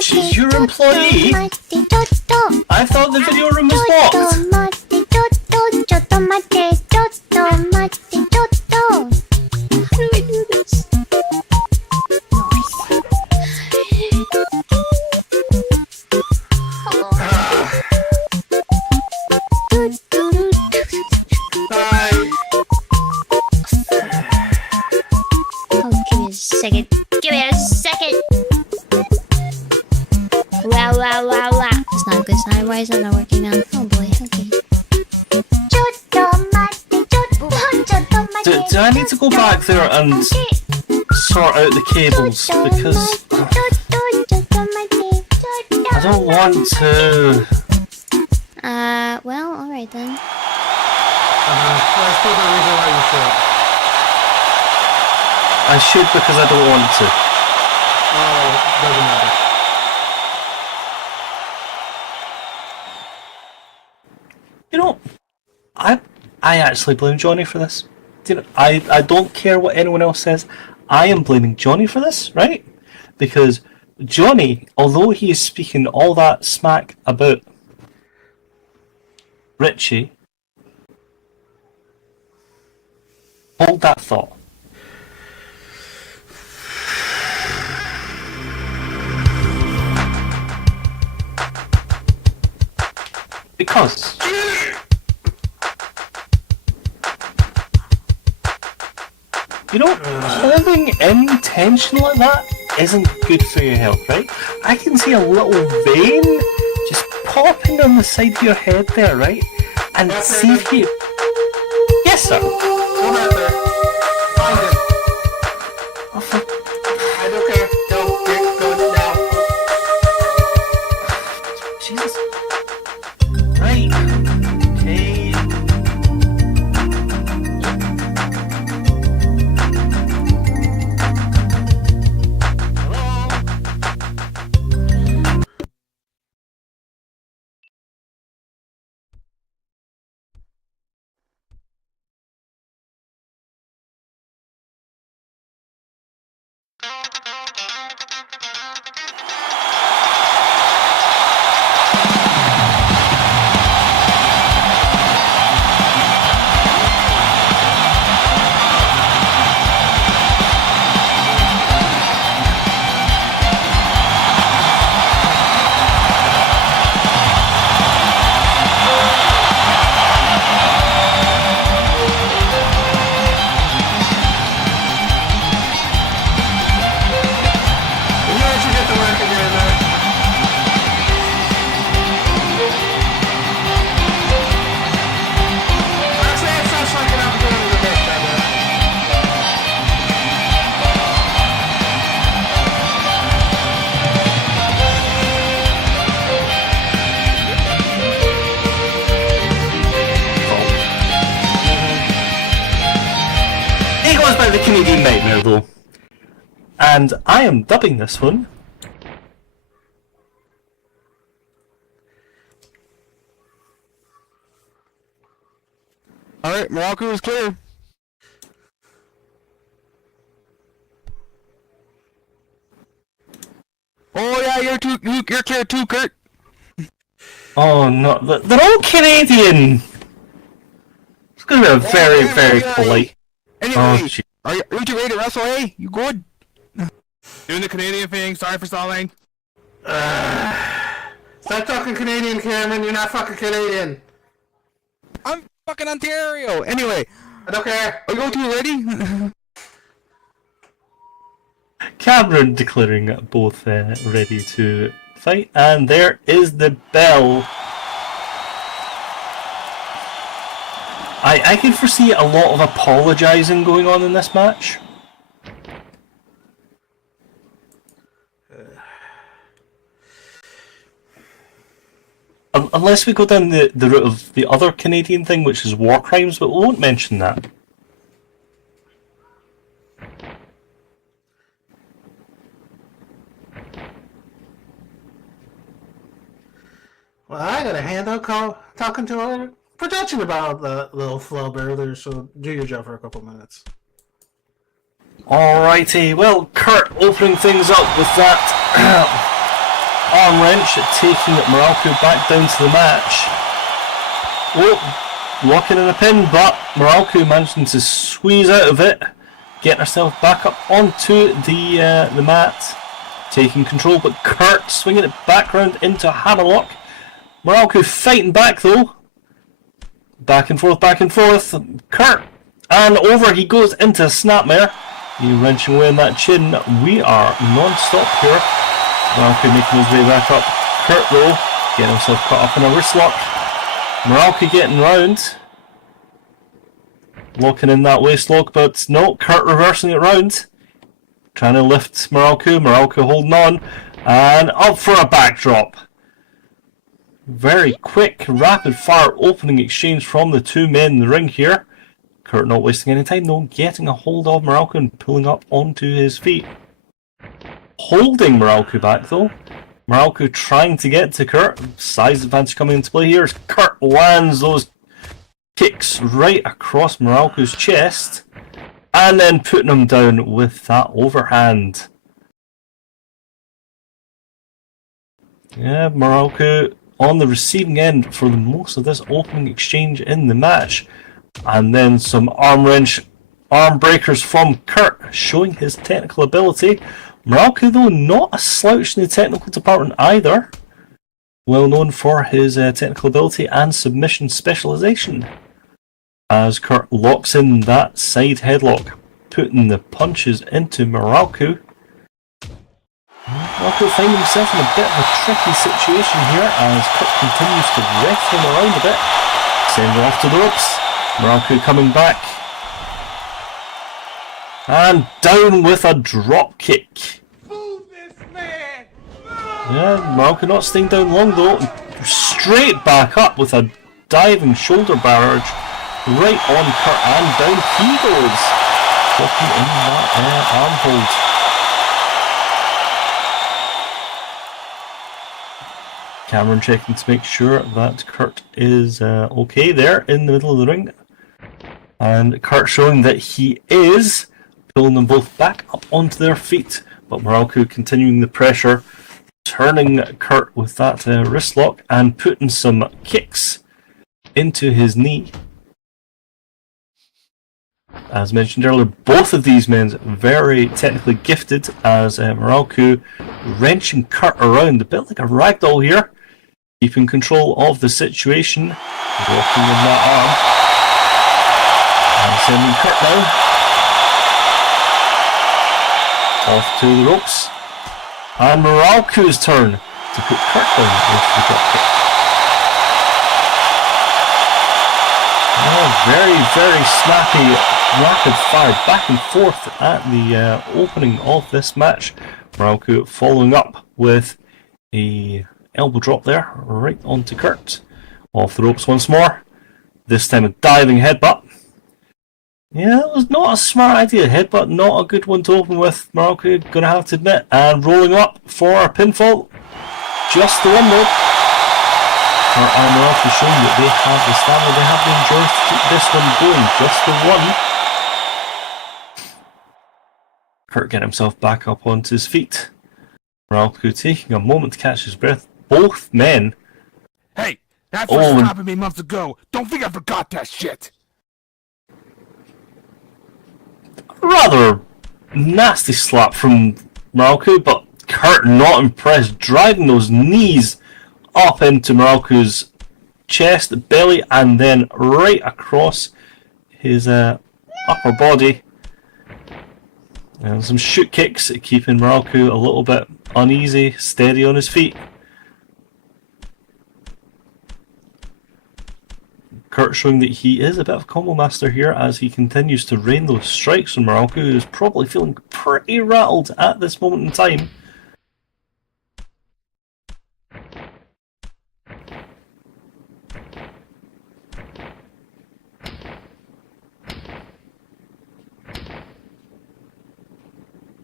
She's your employee? I thought the video room was locked. How do I do this? Oh, give me a second. Give me a second. Wow. It's not a good sign. Why is that not working now? Oh boy, okay. Do I need to go back there and sort out the cables? Because I don't want to. Well, alright then. That's the reason why you should. I should because I don't want to. Oh, doesn't matter. You know, I actually blame Johnny for this. You know, I don't care what anyone else says. I am blaming Johnny for this, right? Because Johnny, although he is speaking all that smack about Richie, hold that thought. Because you know, holding in tension like that isn't good for your health, right? I can see a little vein just popping on the side of your head there, right? And see if you... Yes, sir. Go back there. Find him. I don't care. Go now. Jesus. Right. Okay. He goes by the Canadian Nightmare though. And I am dubbing this one Alright, Morocco is clear. Oh yeah, you're clear too, Kurt. Oh no, they're all Canadian! It's gonna be a very, very polite. Anyway, Oh, shit. aren't you ready to wrestle, hey? You good? Doing the Canadian thing, sorry for stalling. Stop talking Canadian, Cameron. You're not fucking Canadian. I'm fucking Ontario! Anyway, I don't care. are you two ready? Cameron declaring both ready to fight, and there is the bell. I can foresee a lot of apologising going on in this match. Unless we go down the route of the other Canadian thing, which is war crimes, but we won't mention that. Well, I got a handout call talking to our production about the little flub earlier, so do your job for a couple minutes. Alrighty, well, Kurt opening things up with that arm wrench, taking Morocco back down to the match. Oh, locking in a pin, but Morocco managing to squeeze out of it, getting herself back up onto the mat, taking control, but Kurt swinging it back round into a hammerlock. Morocco fighting back though. Back and forth, Kurt, and over he goes into a snapmare. He wrenching away on that chin. We are non-stop here. Morocco making his way back up. Kurt though, getting himself caught up in a wrist lock. Morocco getting round. Locking in that waist lock, but no, Kurt reversing it round. Trying to lift Morocco holding on. And up for a backdrop. Very quick, rapid-fire opening exchange from the two men in the ring here. Kurt not wasting any time though, getting a hold of Morocco and pulling up onto his feet. holding Moralku back though. Moralku trying to get to Kurt. Size advantage coming into play here as Kurt lands those kicks right across Moralku's chest and then putting him down with that overhand. Yeah, Moralku on the receiving end for the most of this opening exchange in the match. And then some arm breakers from Kurt showing his technical ability. Moralku though not a slouch in the technical department either. Well known for his technical ability and submission specialization. As Kurt locks in that side headlock, putting the punches into Moralku. Moralku finding himself in a bit of a tricky situation here as Kurt continues to wreck him around a bit. Sending him off to the ropes. Moralku coming back. And down with a drop kick. Yeah, Moralku not staying down long though. Straight back up with a diving shoulder barrage right on Kurt, and down he goes. Walking in that arm hold. Cameron checking to make sure that Kurt is okay there in the middle of the ring. And Kurt showing that he is, pulling them both back up onto their feet. But Moralku continuing the pressure, turning Kurt with that wrist lock and putting some kicks into his knee. As mentioned earlier, both of these men very technically gifted as Moralku wrenching Kurt around a bit like a ragdoll here. Keeping control of the situation, walking in that arm, and sending Kurt down. Off to the ropes, and Moralku's turn to put Kurt down with the drop kick. Very, very snappy, rapid fire back and forth at the opening of this match. Moralku following up with a elbow drop there, right onto Kurt. Off the ropes once more. This time a diving headbutt. Yeah, that was not a smart idea. Headbutt, not a good one to open with. Moralku, gonna have to admit. And rolling up for a pinfall. Just the one though. Kurt and Moralku showing that they have the stamina, they have the endurance to keep this one going. Just the one. Kurt getting himself back up onto his feet. Moralku taking a moment to catch his breath. Both men. Hey, that's what stopped me months ago. Don't think I forgot that shit. Rather nasty slap from Moralku, but Kurt not impressed, driving those knees up into Moralku's chest, belly, and then right across his upper body. And some shoot kicks, keeping Moralku a little bit uneasy, steady on his feet. Kurt showing that he is a bit of a combo master here as he continues to rain those strikes on Moralku, who is probably feeling pretty rattled at this moment in time.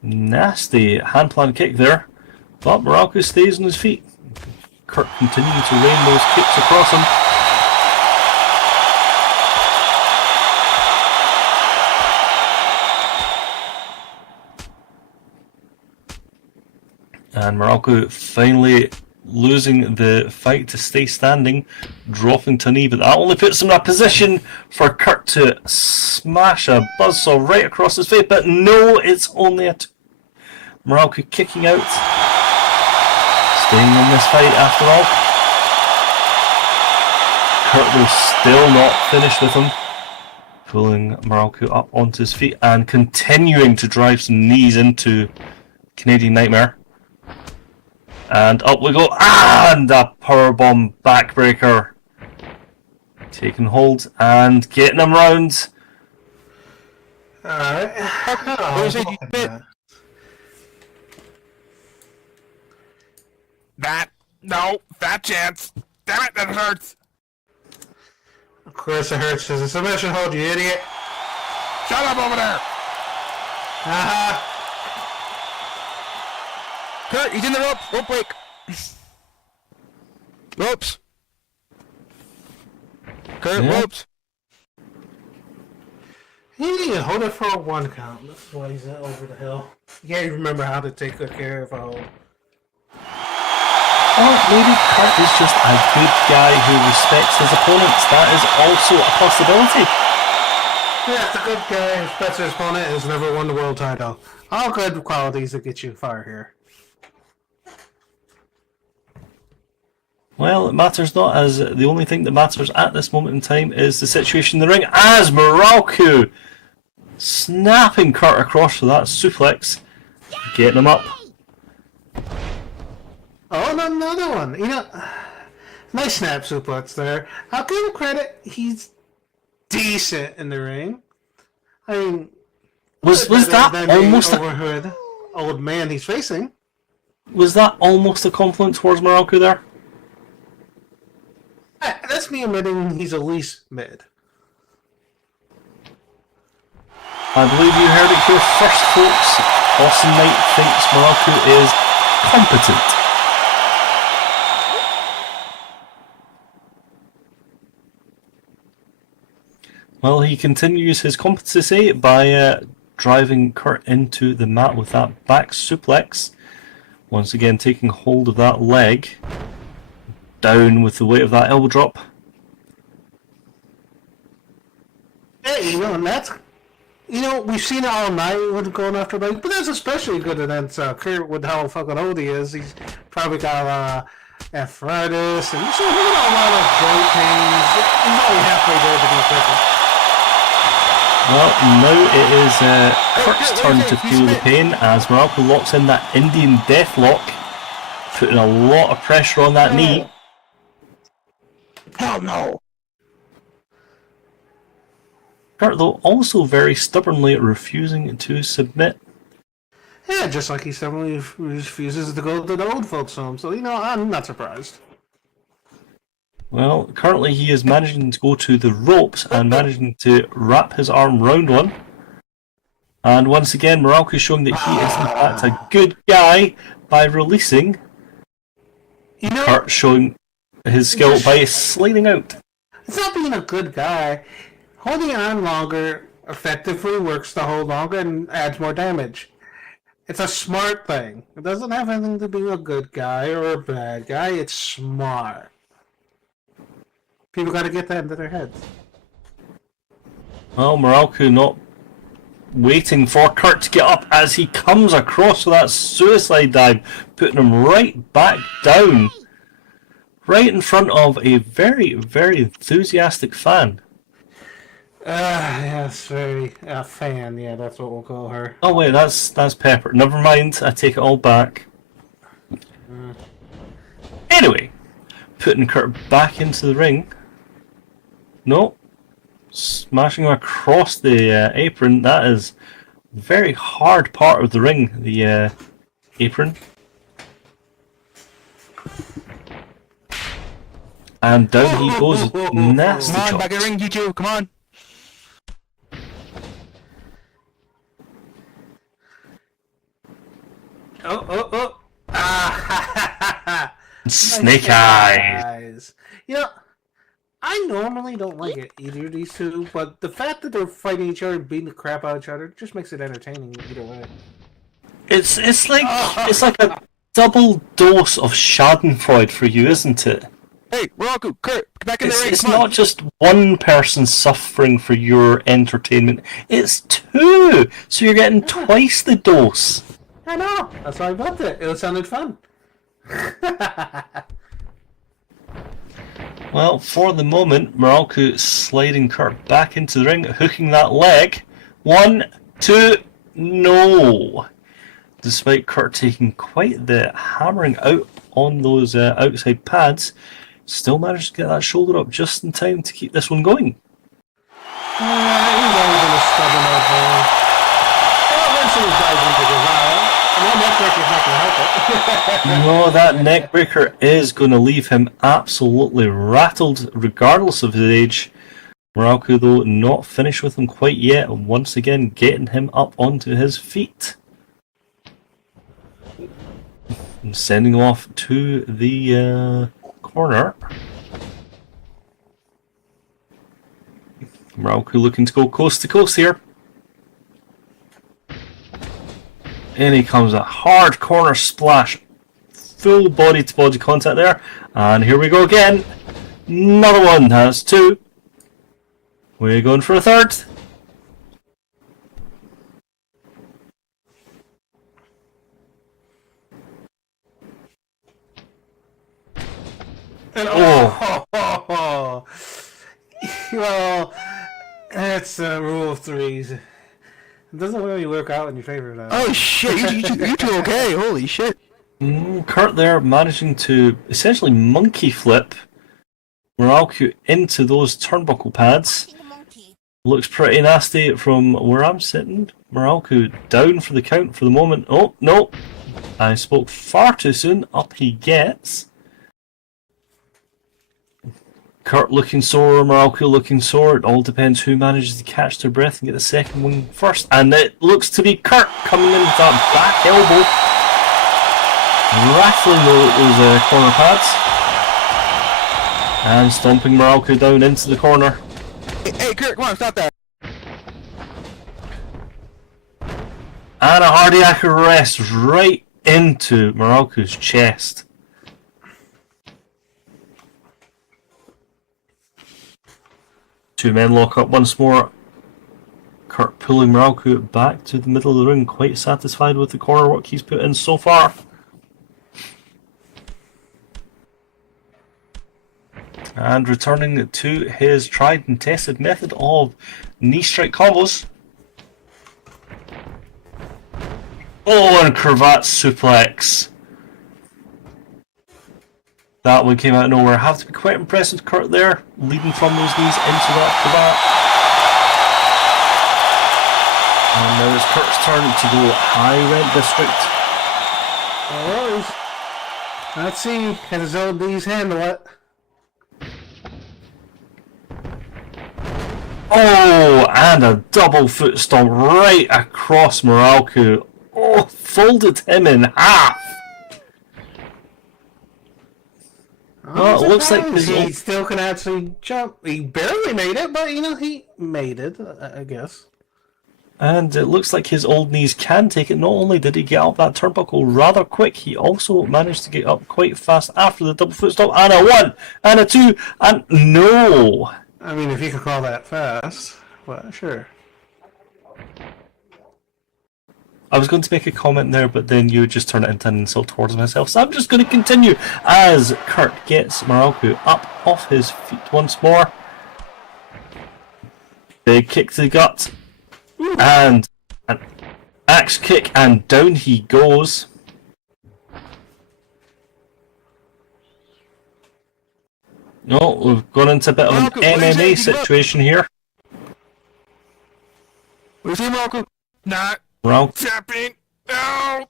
Nasty hand plan kick there, but Moralku stays on his feet. Kurt continuing to rain those kicks across him. And Moralku finally losing the fight to stay standing, dropping to a knee, but that only puts him in a position for Kurt to smash a buzzsaw right across his face, but no, it's only a Moralku kicking out, staying in this fight after all. Kurt was still not finished with him, pulling Moralku up onto his feet and continuing to drive some knees into Canadian Nightmare. And up we go, and a powerbomb backbreaker. Taking hold and getting him round. Alright. No, fat chance. Damn it, that hurts. Of course it hurts. There's a submission hold, you idiot. Shut up over there. Kurt, he's in the rope. Rope break. Ropes. Kurt, Yeah. ropes. Yeah, hold it for a 1 count. That's why he's over the hill. You can't remember how to take good care of a hold. Or maybe Kurt is just a good guy who respects his opponents. That is also a possibility. Yeah, it's a good guy who respects his opponent and has never won the world title. All good qualities that get you far here. Well, it matters not, as the only thing that matters at this moment in time is the situation in the ring, as Morocco snapping Kurt across for that suplex, getting him up. Oh, and another one. You know, nice snap suplex there. I'll give him credit. He's decent in the ring. I mean, Was better that than the almost overhood old man he's facing? was that almost a compliment towards Morocco there? That's me admitting he's at least mid. I believe you heard it here first, folks. Austin Knight thinks Morocco is competent. Well, he continues his competency by driving Kurt into the mat with that back suplex. Once again, taking hold of that leg. Down with the weight of that elbow drop. Yeah, you know, and that's... You know, we've seen it all night with going after Mike, but that's especially good against Kurt with how fucking old he is. He's probably got arthritis, and so he's got a lot of joint pains. He's only halfway there to be perfect. Well, now it is Kurt's turn to feel the pain as Morocco locks in that Indian deathlock, putting a lot of pressure on that knee. Hell no! Kurt, though, also very stubbornly refusing to submit. Yeah, just like he suddenly refuses to go to the old folks' home. So, you know, I'm not surprised. Well, currently he is managing to go to the ropes and managing to wrap his arm round one. And once again, Morocco is showing that he is in fact a good guy by releasing. You know, Kurt showing his skill by sliding out. it's not being a good guy. Holding on longer effectively works to hold longer and adds more damage. It's a smart thing. It doesn't have anything to be a good guy or a bad guy. It's smart. People got to get that into their heads. Well, Morocco not waiting for Kurt to get up as he comes across with that suicide dive, putting him right back down. Right in front of a very, very enthusiastic fan. Yes, very fan. Yeah, that's what we'll call her. Oh wait, that's Pepper. Never mind, I take it all back. Anyway, putting Kurt back into the ring. No, smashing him across the apron. That is a very hard part of the ring, the apron. And down he goes. Nasty Come on, chops. back in the ring, you two. Come on. Oh. Ah, Snake nice eyes. You know, I normally don't like it, either of these two, but the fact that they're fighting each other and beating the crap out of each other just makes it entertaining either way. It's like a double dose of Schadenfreude for you, isn't it? Hey, Morocco, Kurt, get back in the ring. It's Come on. not just one person suffering for your entertainment, it's two! So you're getting twice the dose. I know! That's why I built it. It sounded fun. Well, for the moment, Morocco sliding Kurt back into the ring, hooking that leg. 1, 2, no! Despite Kurt taking quite the hammering out on those outside pads, still managed to get that shoulder up just in time to keep this one going. He's always been a stubborn old boy. Well, eventually he dives into the vial, and that neckbreaker's not going to help it. No, that neckbreaker is going to leave him absolutely rattled, regardless of his age. Morocco, though, not finished with him quite yet, and once again getting him up onto his feet. And sending off to the corner. Morocco looking to go coast to coast here. In he comes, a hard corner splash. Full body to body contact there. And here we go again. Another one. That's two. We're going for a third. And well, that's the rule of threes. It doesn't really work out in your favor, though. Oh shit! You two okay? Holy shit! Kurt there managing to essentially monkey flip Morocco into those turnbuckle pads. Looks pretty nasty from where I'm sitting. Morocco down for the count for the moment. Oh, no. I spoke far too soon. Up he gets. Kurt looking sore, Morocco looking sore. It all depends who manages to catch their breath and get the second one first. And it looks to be Kurt coming in with that back elbow. Rattling those corner pads. And stomping Morocco down into the corner. Hey, Kurt, come on, stop that! And a cardiac arrest right into Morocco's chest. Two men lock up once more. Kurt pulling Morocco back to the middle of the ring, quite satisfied with the corner work he's put in so far. And returning to his tried and tested method of knee strike combos. Oh, and cravat suplex. That one came out of nowhere. Have to be quite impressed with Kurt there, leading from those knees into that cravat. And now it's Kurt's turn to go high rent district. No worries. Let's see, can his old knees handle it? Oh, and a double foot stomp right across Morocco. Oh, folded him in half. Well, it looks like he still can actually jump. He barely made it, but he made it, I guess. And it looks like his old knees can take it. Not only did he get up that turnbuckle rather quick, he also managed to get up quite fast after the double foot stomp. And a one, and a two, and no. I mean, if you could call that fast, well, sure. I was going to make a comment there, but then you would just turn it into an insult towards myself. So I'm just going to continue as Kurt gets Morocco up off his feet once more. Big kick to the gut. And an axe kick, and down he goes. No, we've gone into a bit of an MMA situation here. Where's he, Morocco? Not tapping. No.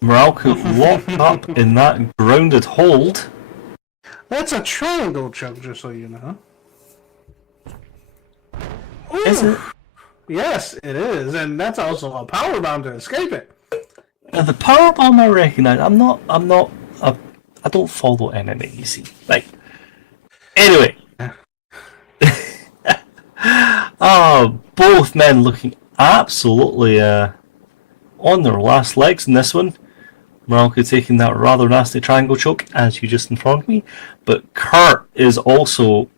Morocco locked up in that grounded hold. That's a triangle choke, just so you know. Is it? Yes, it is, and that's also a power bomb to escape it. Now, the power bomb I recognise. I don't follow MMA, you see. Like, anyway. Both men looking absolutely on their last legs in this one. Morocco taking that rather nasty triangle choke, as you just informed me. But Kurt is also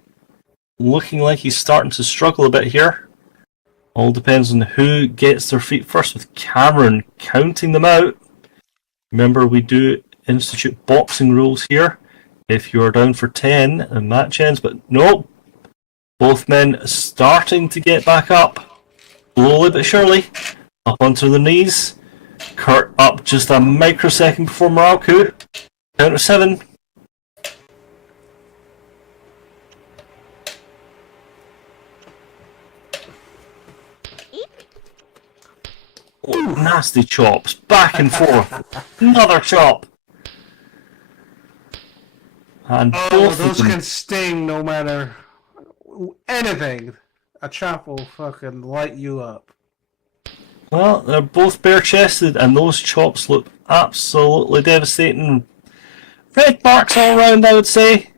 looking like he's starting to struggle a bit here. All depends on who gets their feet first, with Cameron counting them out. Remember, we do institute boxing rules here. If you're down for 10, the match ends, but nope. Both men starting to get back up. Slowly but surely. Up onto the knees. Kurt up just a microsecond before Morocco. Count of 7. Oh, nasty chops. Back and forth. Another chop. And both those of them. can sting no matter anything. A chop will fucking light you up. Well, they're both bare-chested, and those chops look absolutely devastating. Red marks all around, I would say.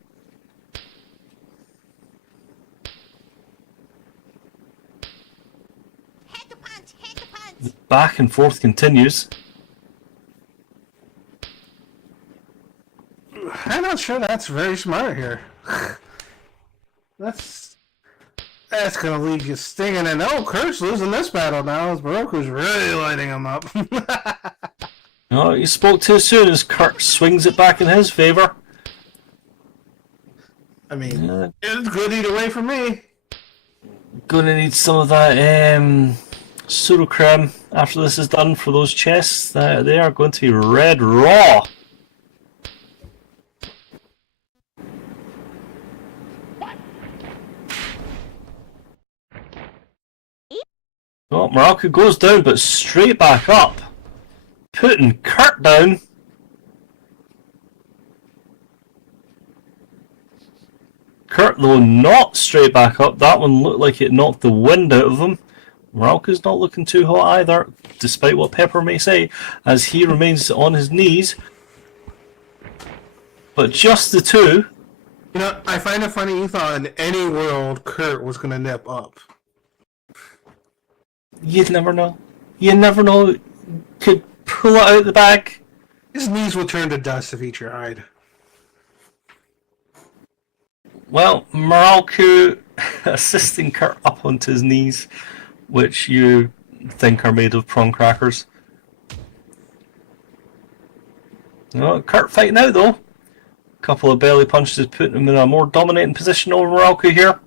The back and forth continues. I'm not sure that's very smart here. That's gonna leave you stinging, and Kurt's losing this battle now as Baroku's really lighting him up. No, you spoke too soon as Kurt swings it back in his favour. I mean, it's good either way for me. Gonna need some of that pseudo creme after this is done for those chests. They are going to be red raw. Oh, Morocco goes down, but straight back up. Putting Kurt down. Kurt, though, not straight back up. That one looked like it knocked the wind out of him. Morocco's not looking too hot either, despite what Pepper may say, as he remains on his knees. But just the two. You know, I find it funny you thought in any world Kurt was going to nip up. You'd never know. You never know. Could pull it out the bag. His knees will turn to dust if he tried. Well, Morocco assisting Kurt up onto his knees, which you think are made of prawn crackers. No, Kurt fighting out though. A couple of belly punches putting him in a more dominating position over Morocco here.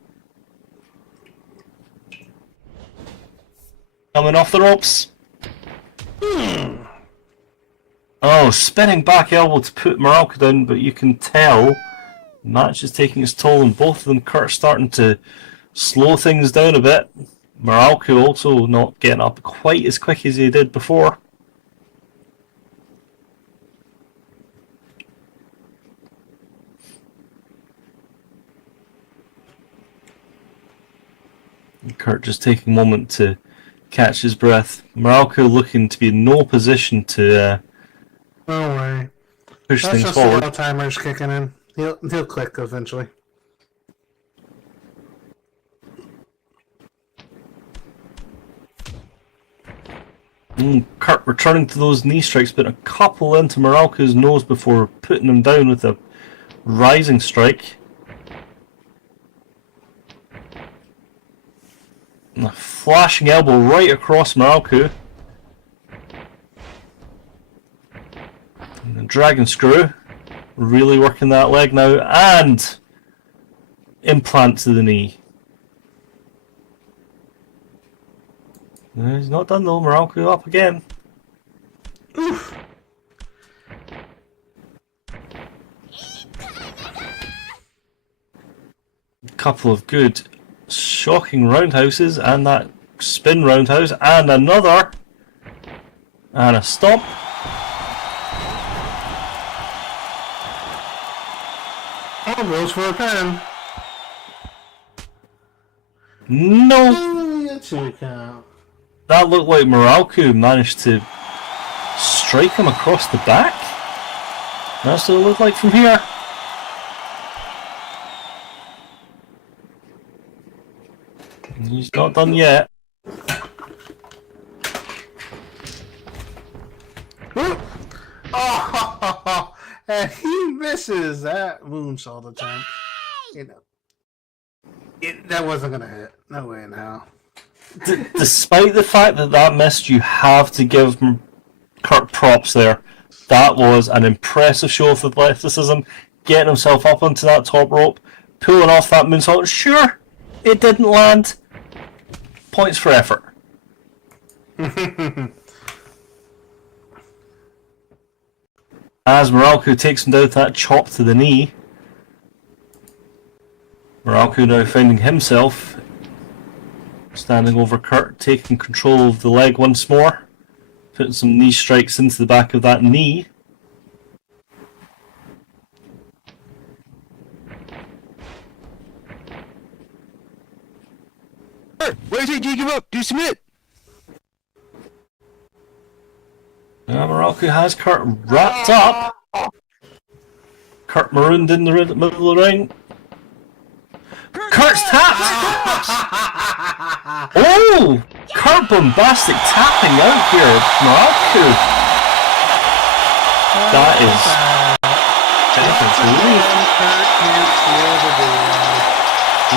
Coming off the ropes. Oh, spinning back elbow to put Morocco down, but you can tell the match is taking its toll, and both of them, Kurt starting to slow things down a bit. Morocco also not getting up quite as quick as he did before. And Kurt just taking a moment to catch his breath. Morocco looking to be in no position to Don't worry. push That's things just forward. the timer's kicking in. He'll click eventually. Kurt returning to those knee strikes, but a couple into Morocco's nose before putting him down with a rising strike. And a flashing elbow right across Morocco. And the dragon screw. Really working that leg now. And implant to the knee. He's not done though. Morocco up again. Oof. Couple of good shocking roundhouses, and that spin roundhouse, and another, and a stomp. Oh, goes for a pen. No, Only a 2 count. that looked like Morocco managed to strike him across the back. That's what it looked like from here. He's not done yet. Oh, and he misses that moonsault the time. You know, that wasn't gonna hit. No way in hell. Despite the fact that that missed, you have to give Kurt props there. That was an impressive show of athleticism, getting himself up onto that top rope, pulling off that moonsault. Sure, it didn't land. Points for effort. As Morocco takes him down with that chop to the knee. Morocco now finding himself standing over Kurt, taking control of the leg once more. Putting some knee strikes into the back of that knee. What do you say? Do you give up? Do you submit? Morocco has Kurt wrapped up. Kurt marooned in the middle of the ring. Kurt's tapped! Oh! Kurt bombastic tapping out here. Morocco. That is definitely.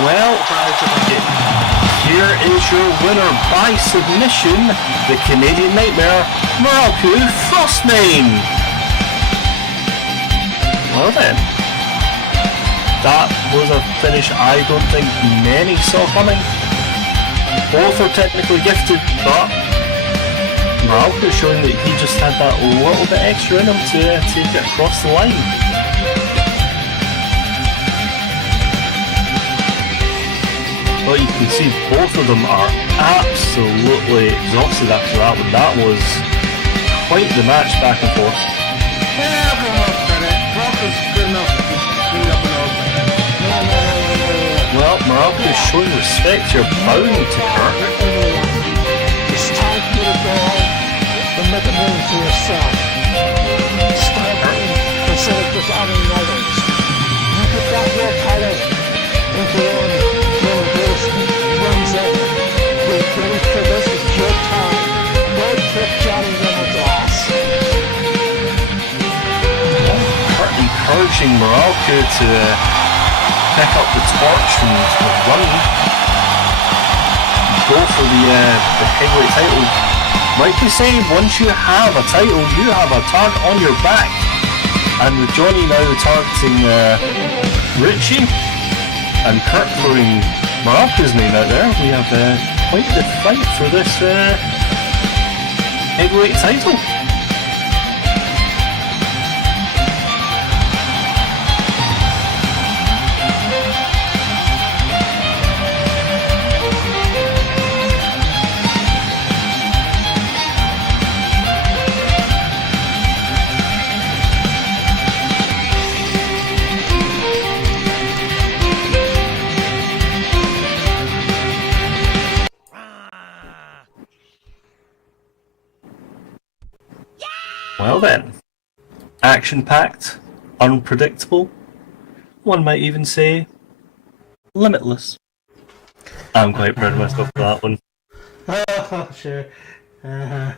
Well, here is your winner by submission, the Canadian Nightmare, Morocco Frostmane. Well then, that was a finish I don't think many saw coming. Both are technically gifted, but Morocco showing that he just had that little bit extra in him to take it across the line. Well, you can see both of them are absolutely exhausted after that one. That was quite the match back and forth. Well, Morocco is showing respect. You're bound to Kurt. It's time for you to go and make a name for yourself. Start instead of just honoring others. You put that world title into your own little boost runs it. Get ready for this. It's your time. Don't kick Johnny Reynolds' ass. Kurt encouraging Morocco to pick up the torch and run. Go for the heavyweight title. Rightly say, once you have a title, you have a target on your back. And with Johnny now targeting Richie and Kurt throwing Morocco's name out there, we have quite the fight for this heavyweight title. Well then, action-packed, unpredictable, one might even say, limitless. I'm quite proud of myself for that one. Oh, sure. Yeah,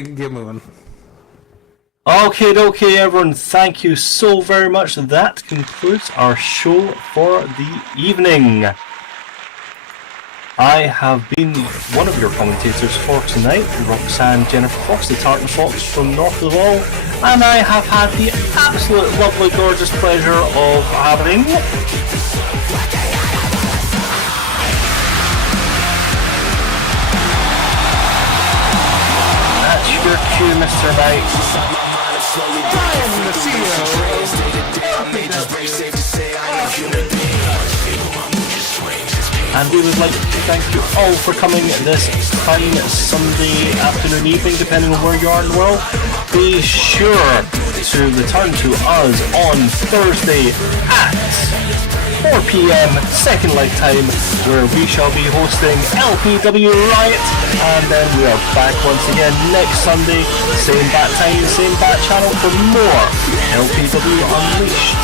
get moving. Okay, everyone, thank you so very much. That concludes our show for the evening. I have been one of your commentators for tonight, Roxanne Jennifer Fox, the Tartan Fox from North of the Wall, and I have had the absolute lovely, gorgeous pleasure of having that's your cue, Mr. Knight. I am the And we would like to thank you all for coming this fine Sunday afternoon, evening, depending on where you are in the world. Be sure to return to us on Thursday at 4 PM Second Life Time, where we shall be hosting LPW RIOT, and then we are back once again next Sunday, same bat time, same bat channel for more LPW Unleashed.